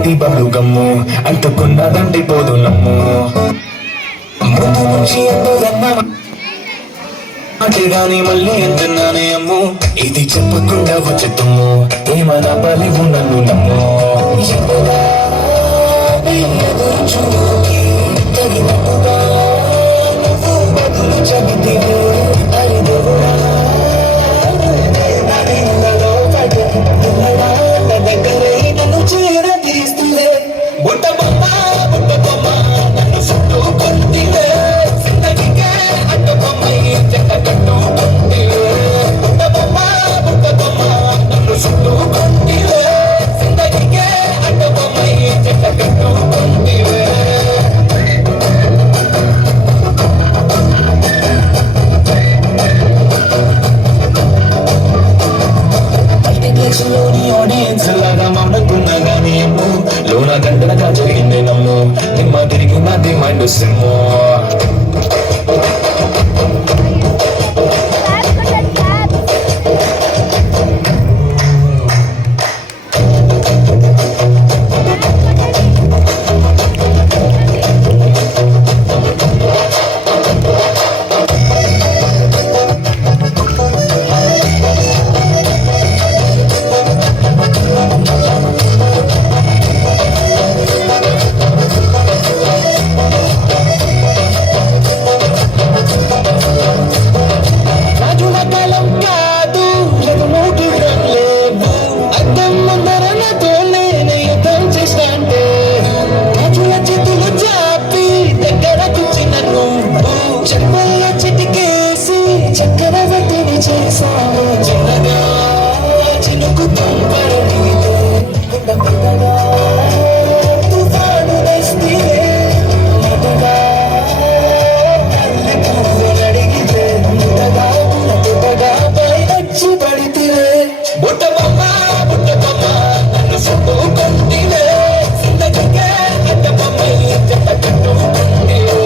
ఇది బలు గమ్ము అంటుకున్నదంటే పోదు నమ్ము ముందు నుంచి ఎందుకన్నా అంటే గాని మళ్ళీ ఎంతున్నానే అమ్ము ఇది చెప్పకుండా వచ్చే తుమ్ము ఏమన బలి నన్ను నమ్ము ఎంతగా నీ ఎదురు చూపుకి తగినట్టుగా నువ్వు బదులు చెబితివే అరి దేవుడా దగ్గరే నన్ను చేర తీస్తులే బుట్ట బొమ్మ నన్ను చుట్టూ కొట్టివే జిందగీకే అడ్డ బొమ్మ చెట్ట కట్టు కొట్టివే బుట్ట బొమ్మ నన్ను చుట్టూ కొట్టివే జిందగీకే అడ్డ బొమ్మ చెట్ట కట్టు కొట్టివే లోని ఆడియన్స్ లాగా మౌనకున్నా గానీ అమ్ము లోన గంటనగా జరిగింది నమ్ము నిమ్మ తిరిగి నాది మైండ్ సిమ్ము చక్రవర్తిని చేశాను చిన్నగా చినుకు తుంపరడిగితే పెద్దగా తుఫాను వస్తే మొదగా తల్లి పువ్వులు అడిగితే ముద్దగా పుట్టగా పైనచ్చి పడితే బుట్ట బొమ్మ నన్ను చుట్టూ కొట్టివే జిందగీకే అడ్డ బొమ్మ చెట్ట కట్టు కొట్టివే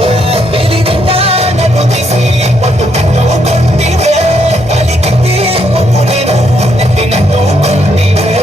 వెలి నిండా నన్ను తీసి పట్టు కట్టు కొట్టివే కలిగితే పువ్వు నేను నెట్టినట్టు కొట్టివే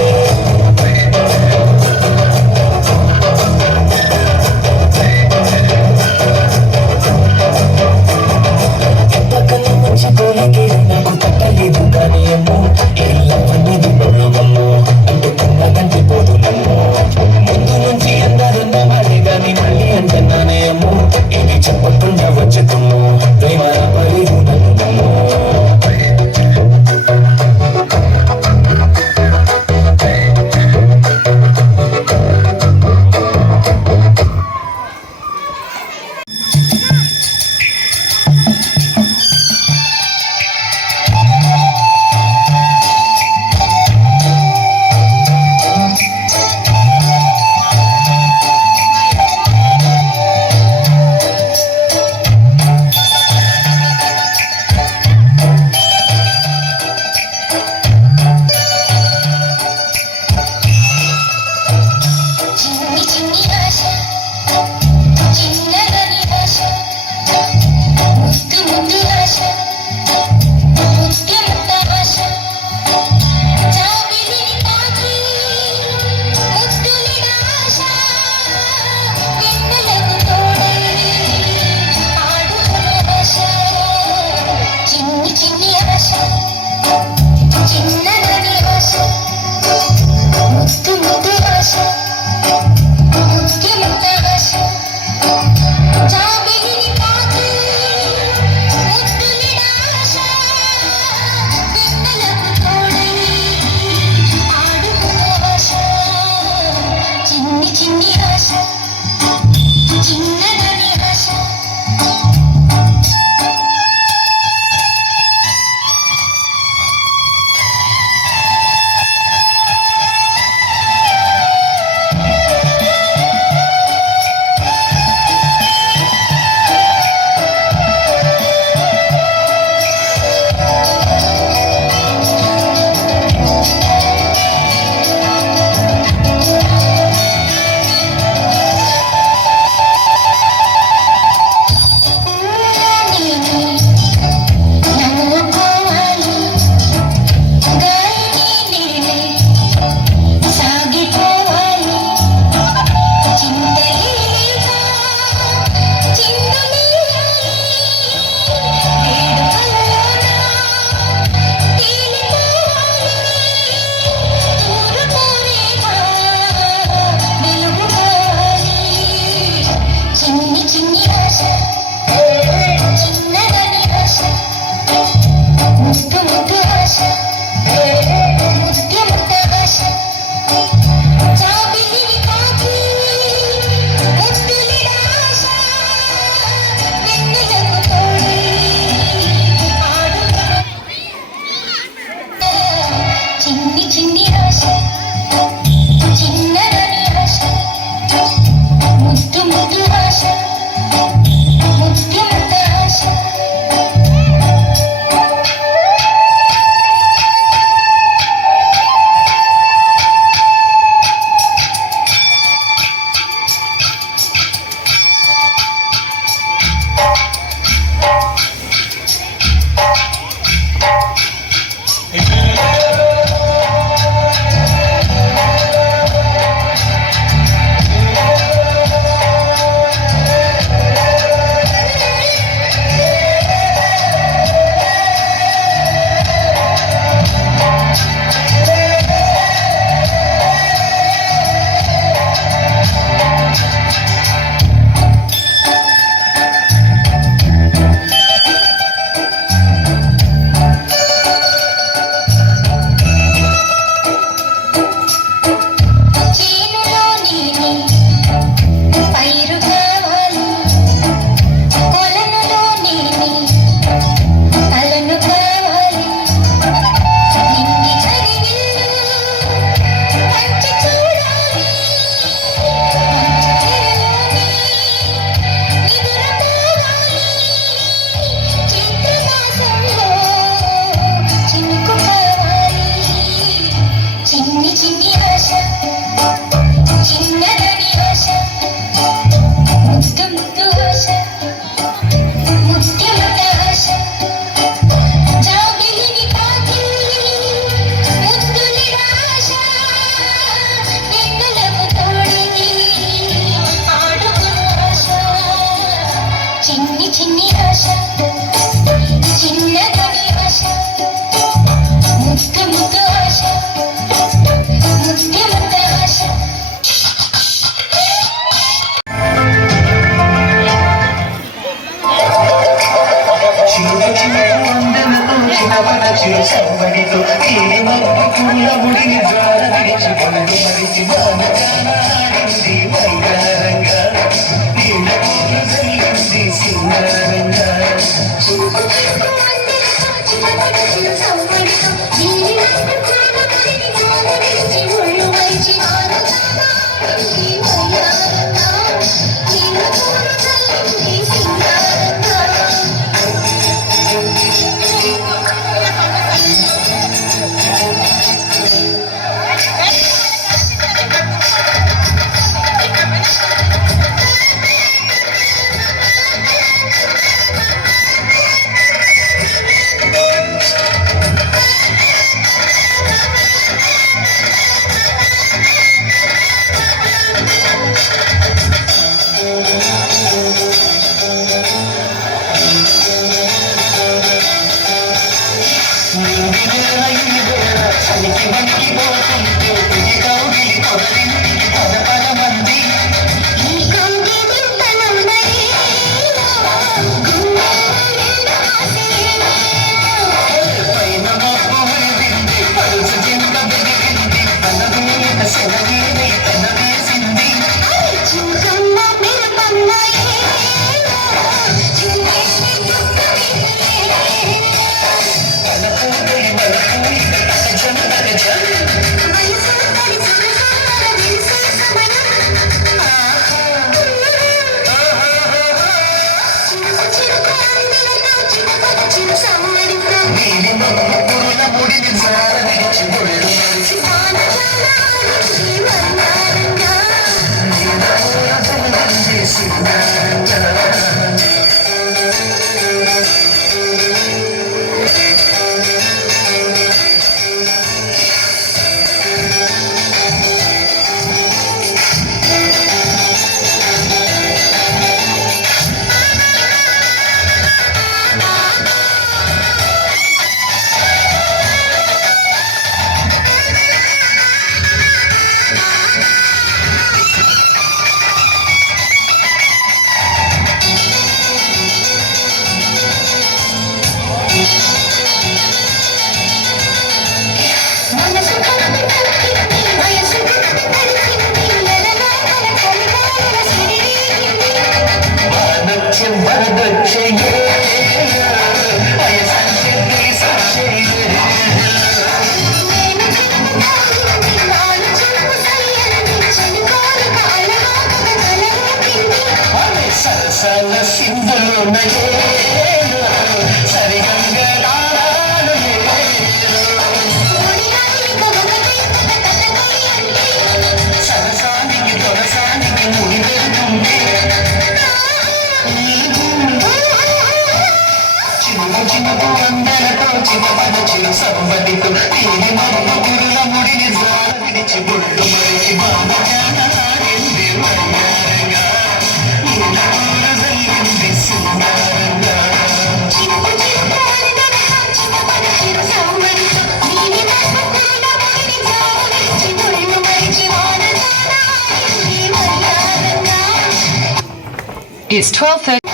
It's 12:30.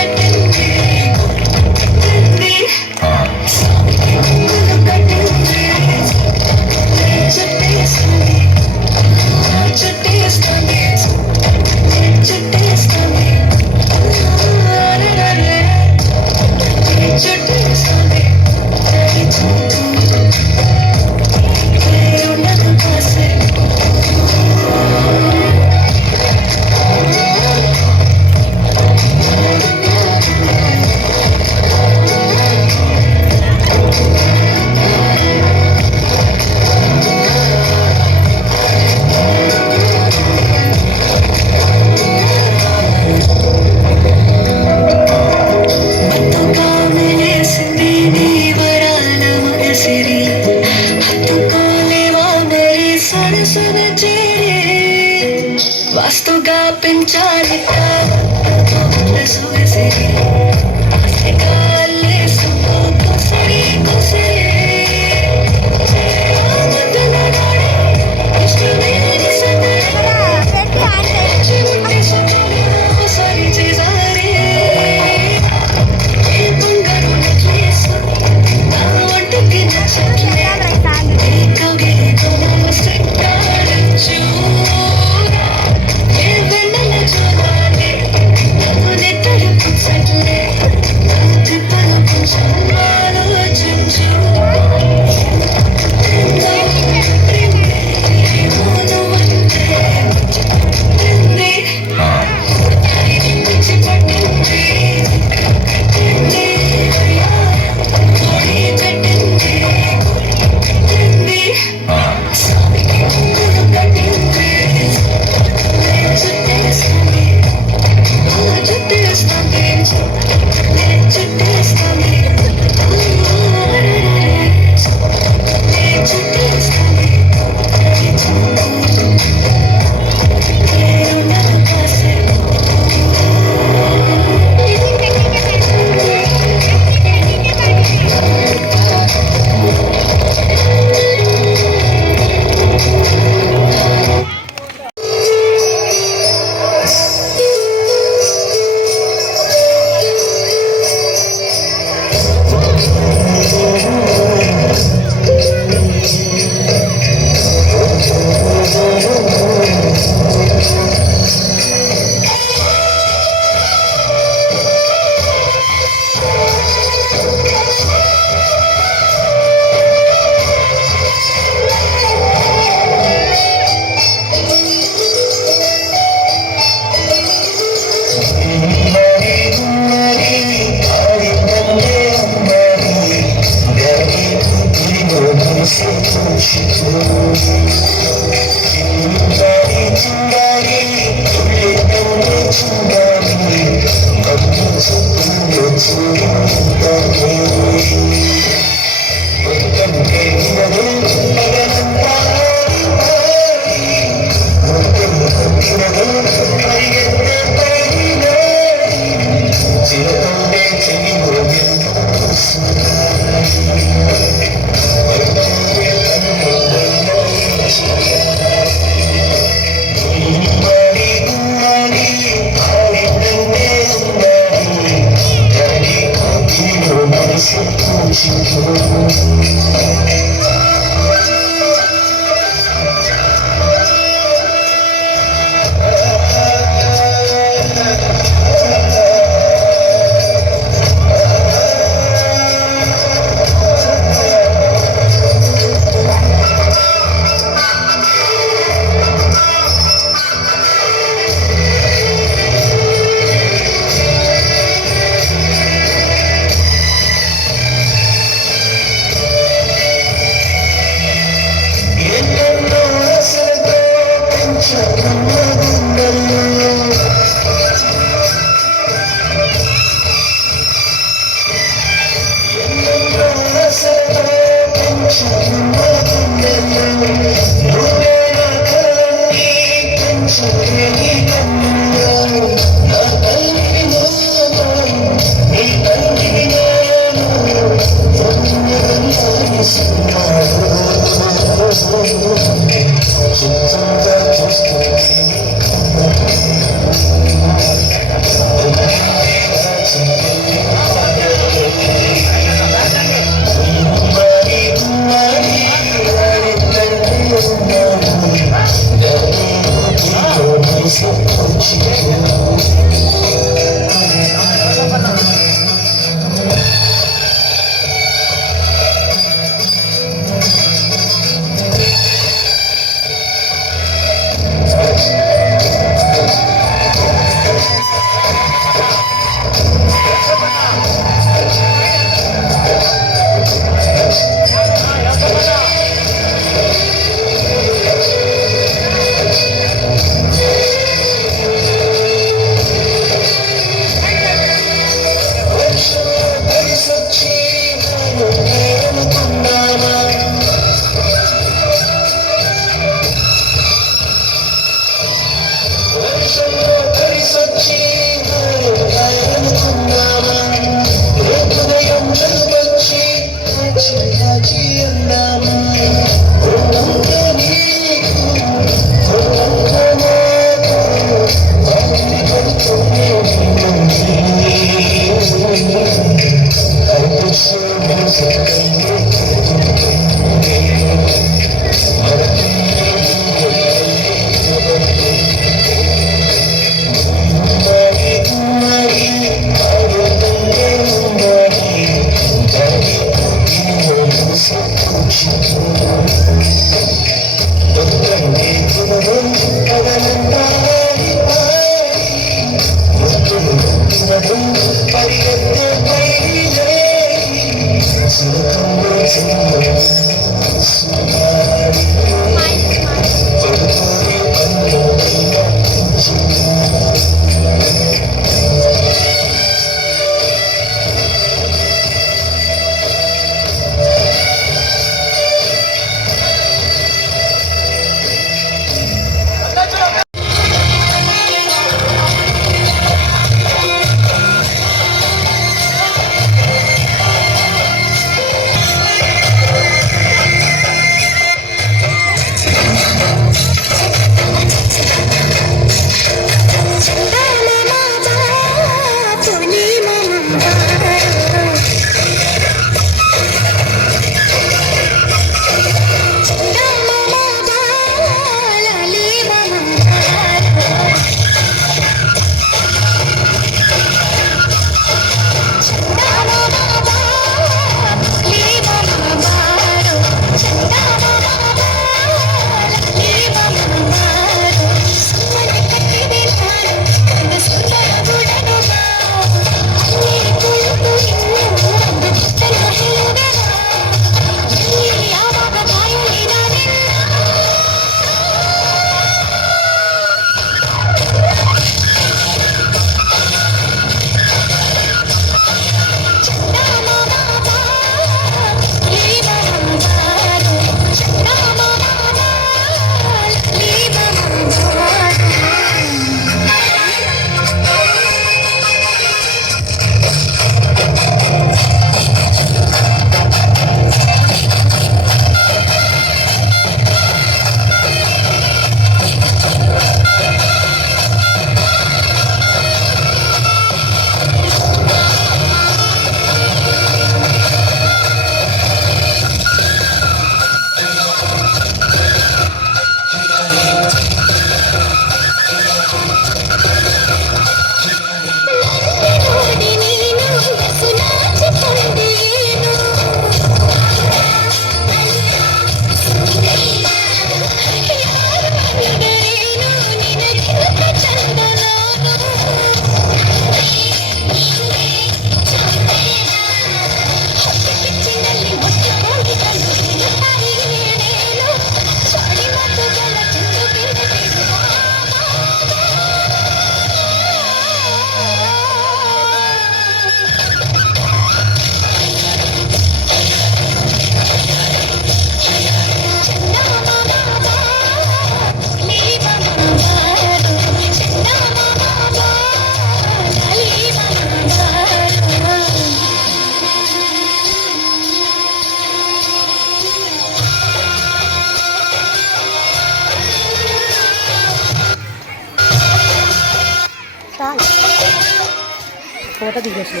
ఫోటో దిగేసి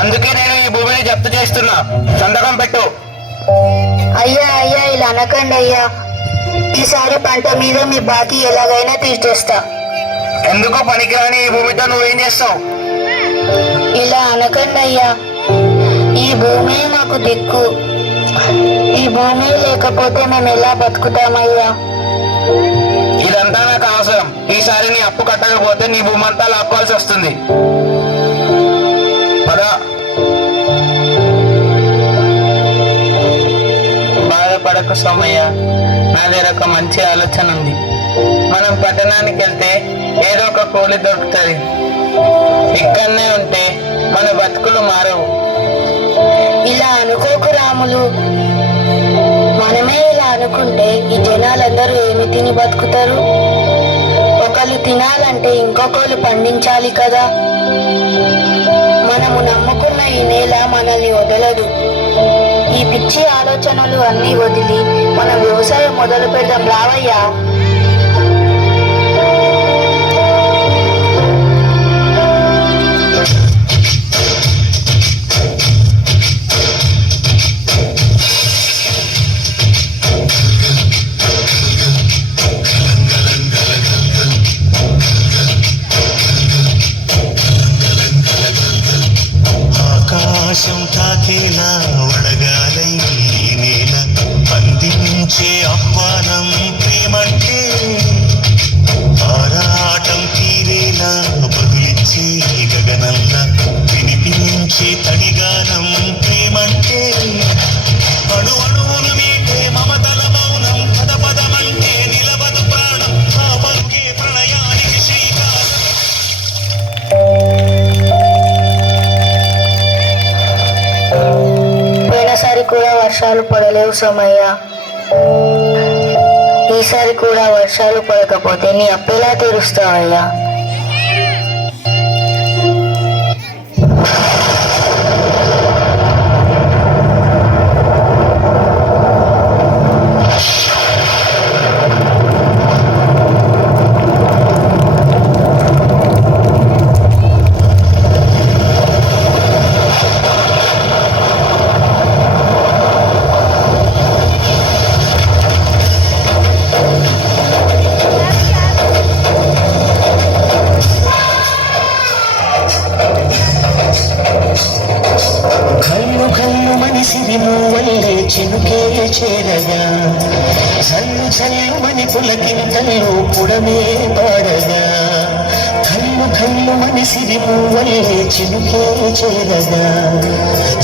అందుకే నేను ఈ భూమిని జప్తు చేస్తున్నా. సంతకం పెట్టు. అయ్యా అయ్యా ఇలా అనకండి అయ్యా, ఈసారి పంట మీద మీ బాకీ ఎలాగైనా తీర్చేస్తా. ఎందుకో పనికిరాని ఈ భూమితో నువ్వేం చేస్తావు? ఇలా అనకండి అయ్యా, ఈ భూమి మాకు దిక్కు. ఈ భూమి లేకపోతే మేము ఎలా బతుకుతామయ్యా? ఇదంతా నాకు అవసరం. ఈసారి నీ అప్పు కట్టకపోతే నీ భూమి అంతా లాక్కోవాల్సి వస్తుంది. పదా. బాధపడకు సోమయ్య, నా దగ్గర ఒక మంచి ఆలోచన ఉంది. మనం పట్టణానికి వెళ్తే ఏదో ఒక కూలి దొరుకుతుంది. ఇక్కడనే ఉంటే మన బతుకులు మారవు. ఇలా అనుకోకు రాములు. మనమే ఇలా అనుకుంటే ఈ జనాలందరూ ఏమి తిని బతుకుతారు? ఒకళ్ళు తినాలంటే ఇంకొకళ్ళు పండించాలి కదా. మనము నమ్ముకున్న ఈ నేల మనల్ని వదలదు. ఈ పిచ్చి ఆలోచనలు అన్నీ వదిలి మనం వ్యవసాయం మొదలు పెడదాం రావయ్యా. ఆకాశం తాకేలా వడగాలై ఈ నేల అందించే ఆహ్వానం ప్రేమంటే, ఆరాటం తీరేలా బదులిచ్చే గగనంలా వినిపించే తడిగానం ప్రేమంటే, అణు అణువును మీటే మమతల మౌనం పద పదమంటే నిలవదు ప్రాణం ఆ పలుకే ప్రణయానికి శ్రీకారం. పోయినసారి కూడా వర్షాలు పడలేవు సోమయ్య. ఈసారి కూడా వర్షాలు పడకపోతే నీ అప్పెలా తీరుస్తావయ్యా? కళ్ళు కళ్ళు మనిసిరి నువ్వల్లే చినుకే చేరగా, చల్లు చల్లు మని పులకింతల్లో పుడమే పాడగా, కళ్ళు కళ్ళు మనిసిరి నువ్వల్లే చినుకే చేరగా,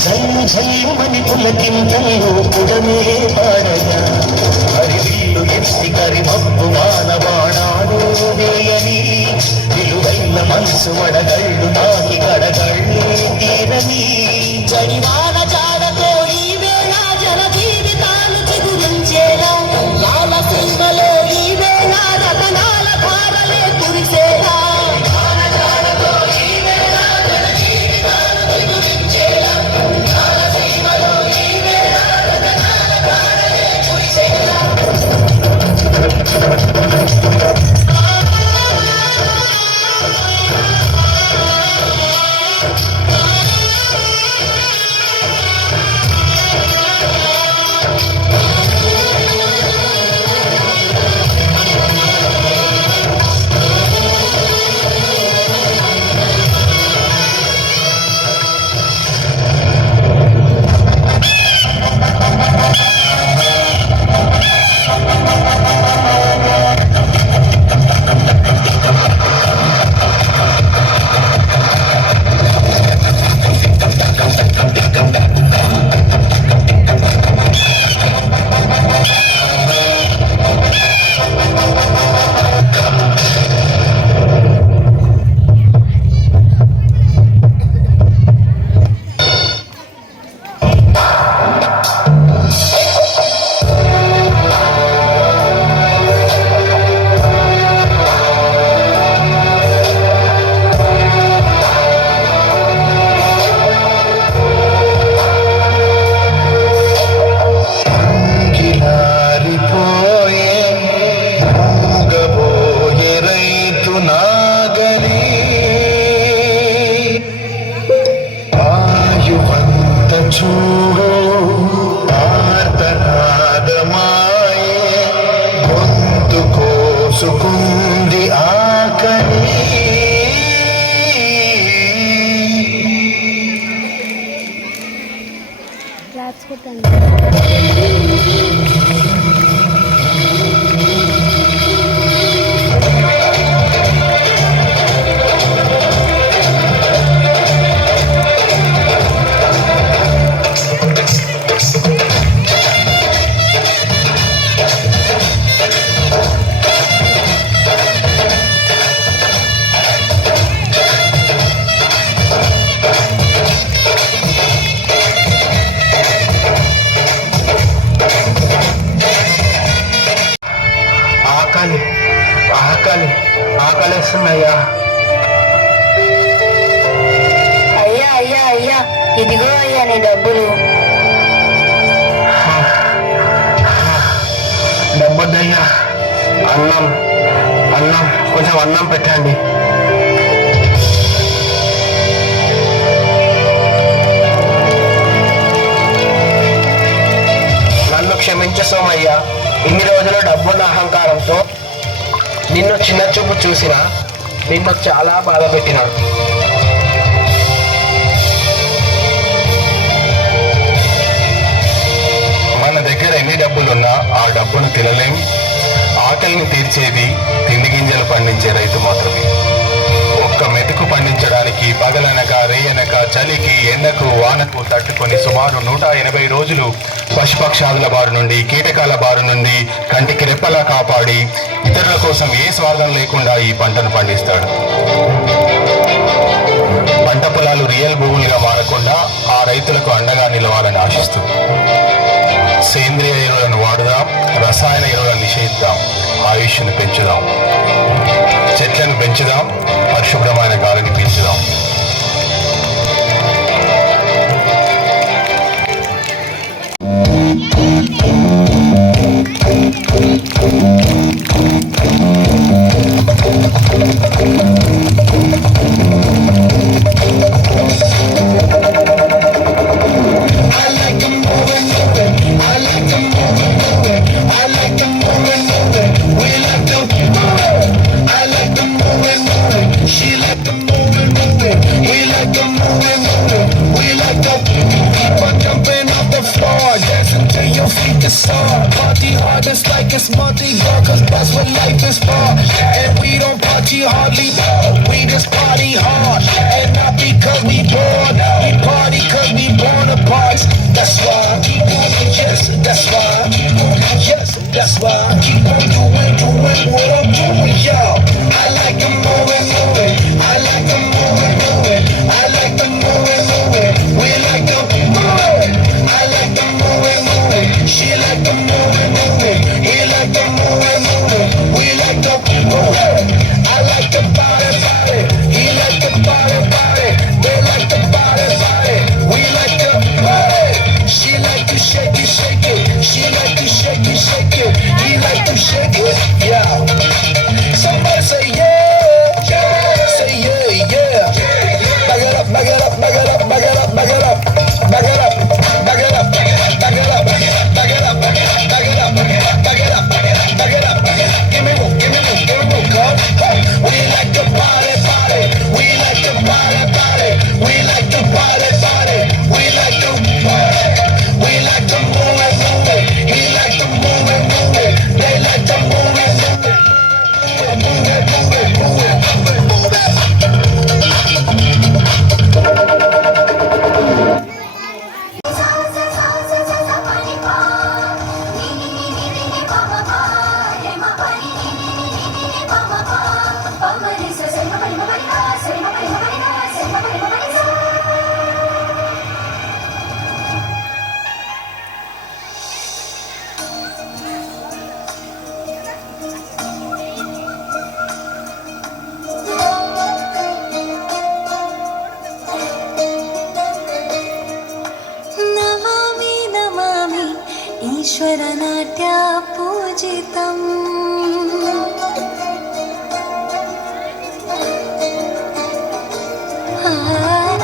చల్లు చల్లు మని పులకింతల్లో పుడమే పాడగా, హరివిల్లు ఎత్తి కరి మబ్బు మానవాణాలు వేయని, విలువైన మనసు వడగళ్ళు నాకి గడగళ్ళే తీరని, జడివాన జాడతో ఈ వేళ జన జీవితాలు చిగురించేలా, లాల సింహలో ఈ వేళ రతనాల ధారలే కురిసేలా, ఆకలిస్తుందయ్యా. అయ్యా అయ్యా అయ్యా, ఇదిగో అయ్యా నీ డబ్బులు. డబ్బొద్దయ్యా. అన్నం అన్నం కొంచెం అన్నం పెట్టండి. నన్ను క్షమించు సోమయ్య. ఇన్ని రోజులు డబ్బున్న అహంకారంతో నిన్ను చిన్న చూపు చూసిన నిన్ను చాలా బాధ పెట్టినా. మన దగ్గర ఎన్ని డబ్బులున్నా ఆ డబ్బును తినలేం. ఆకలిని తీర్చేది తిండి గింజలు పండించే రైతు మాత్రమే. ఒక్క మెతుకు పండించడానికి పగలనక రేయనక చలికి ఎండకు వానకు తట్టుకొని సుమారు 180 రోజులు పశుపక్షాదుల బారి నుండి కీటకాల బారి నుండి కంటికి రెప్పలా కాపాడి ఇతరుల కోసం ఏ స్వార్థం లేకుండా ఈ పంటను పండిస్తాడు. పంట పొలాలు రియల్ భూములుగా మారకుండా ఆ రైతులకు అండగా నిలవాలని ఆశిస్తూ సేంద్రియ ఎరువులను వాడుదాం, రసాయన ఎరువులను నిషేధిద్దాం, ఆయుష్ను పెంచుదాం, చెట్లను పెంచుదాం, పరిశుభ్రమైన గాలిని పీల్చుదాం. Party hard just like it's Monday, girl, cause that's what life is for. And we don't party hardly, we just party hard. And not because we born, we party cause we born apart. That's why I keep on, yes, that's why I keep on, yes, that's why I keep on doing what I'm doing, y'all. I like them moving, I like them moving, I like them moving, we like them moving, I like them moving, she like them moving, he like them moving, we like them moving. I like the body, he like the body, they like the body, we like the body. She like to shake it, she like to shake it, he like to shake it, yeah. Somebody say yeah, say yeah. Back it up, back it up, back it up, back it up, back it up, back it up, back it up, back it up, back it up, back it up, back it up, back it up, back it up. Give me room, girl. We like the body, we like the body, we like the body, we like the body, we like the moving, he like the moving, they like the moving, ఈశ్వరనాట్య పూజితం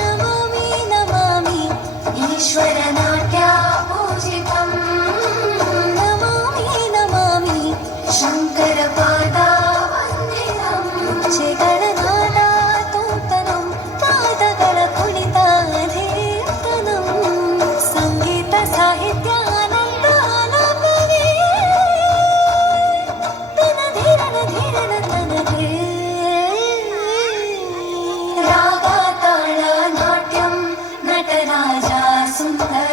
నమామి నమామి ఈశ్వరనాట్య పూజితం నమామి నమామి శంకర పాదా వందితం జగన్నాథ తోతనం పాదగల కుణితాధీర్తనం సంగీత సాహిత్య రాగా తాళ నాట్యం నటరాజా సుందర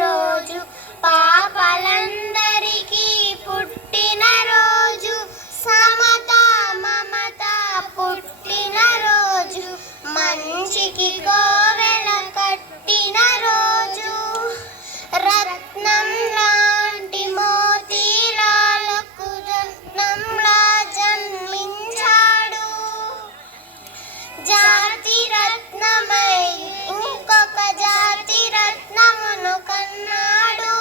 రోజు, పాపలందరికీ పుట్టిన రోజు, సమత మమత పుట్టిన రోజు, మంచికి కోవెల కట్టిన రోజు, రత్నం లాంటి మోతీలాలకు రత్నంలా జన్మించాడు. జాతి రత్నమై ఇంకొక జాతి రత్నమును కన్నాడు.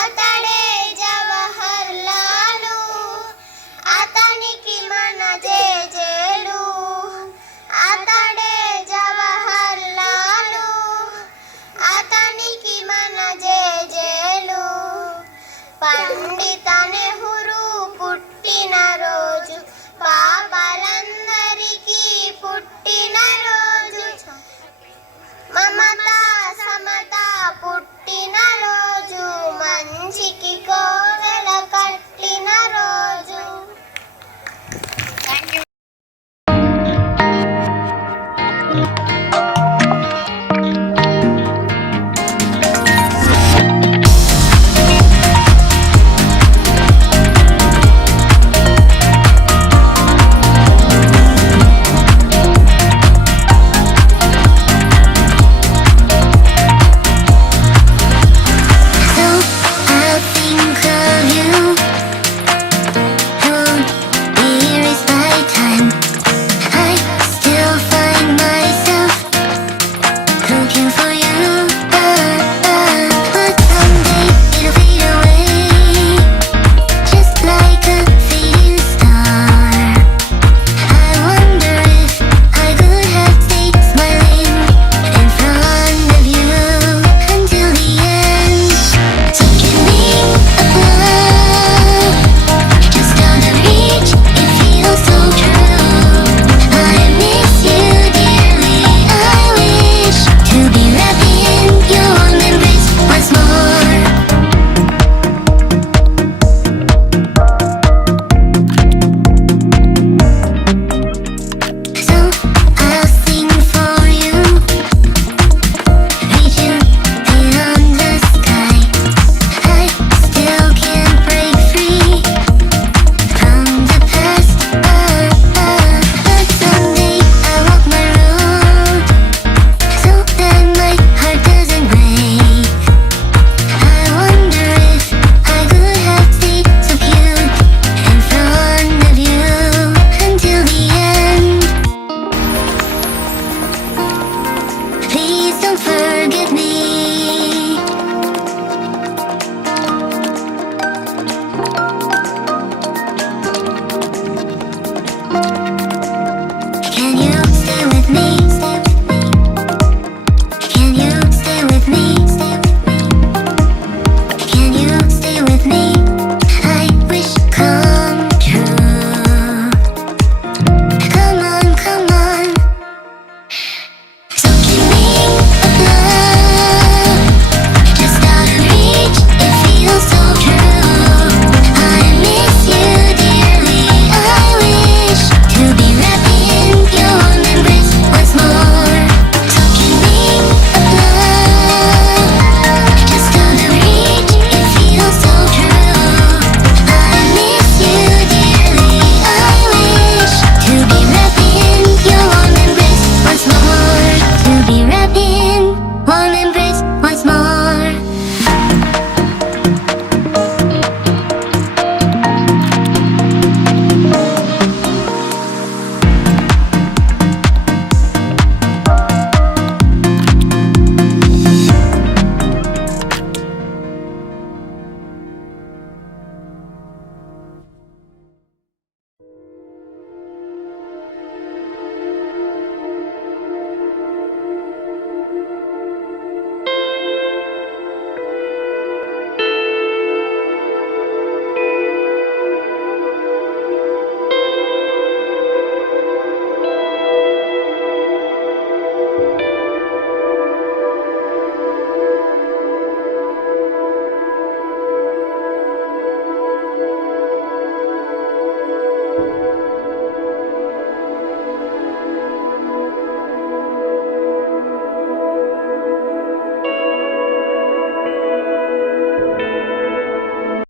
అతడే జవహర్ లాలు, అతనికి మన జేజేలు. అతడే జవహర్ లాలు, అతనికి మన జేజేలు. పండిత నెహ్రూ పుట్టిన రోజు, పాపలందరికీ పుట్టిన రోజు, మమత సమత పుట్టిన రోజు, మంచికి కోవెల కట్టిన రోజు.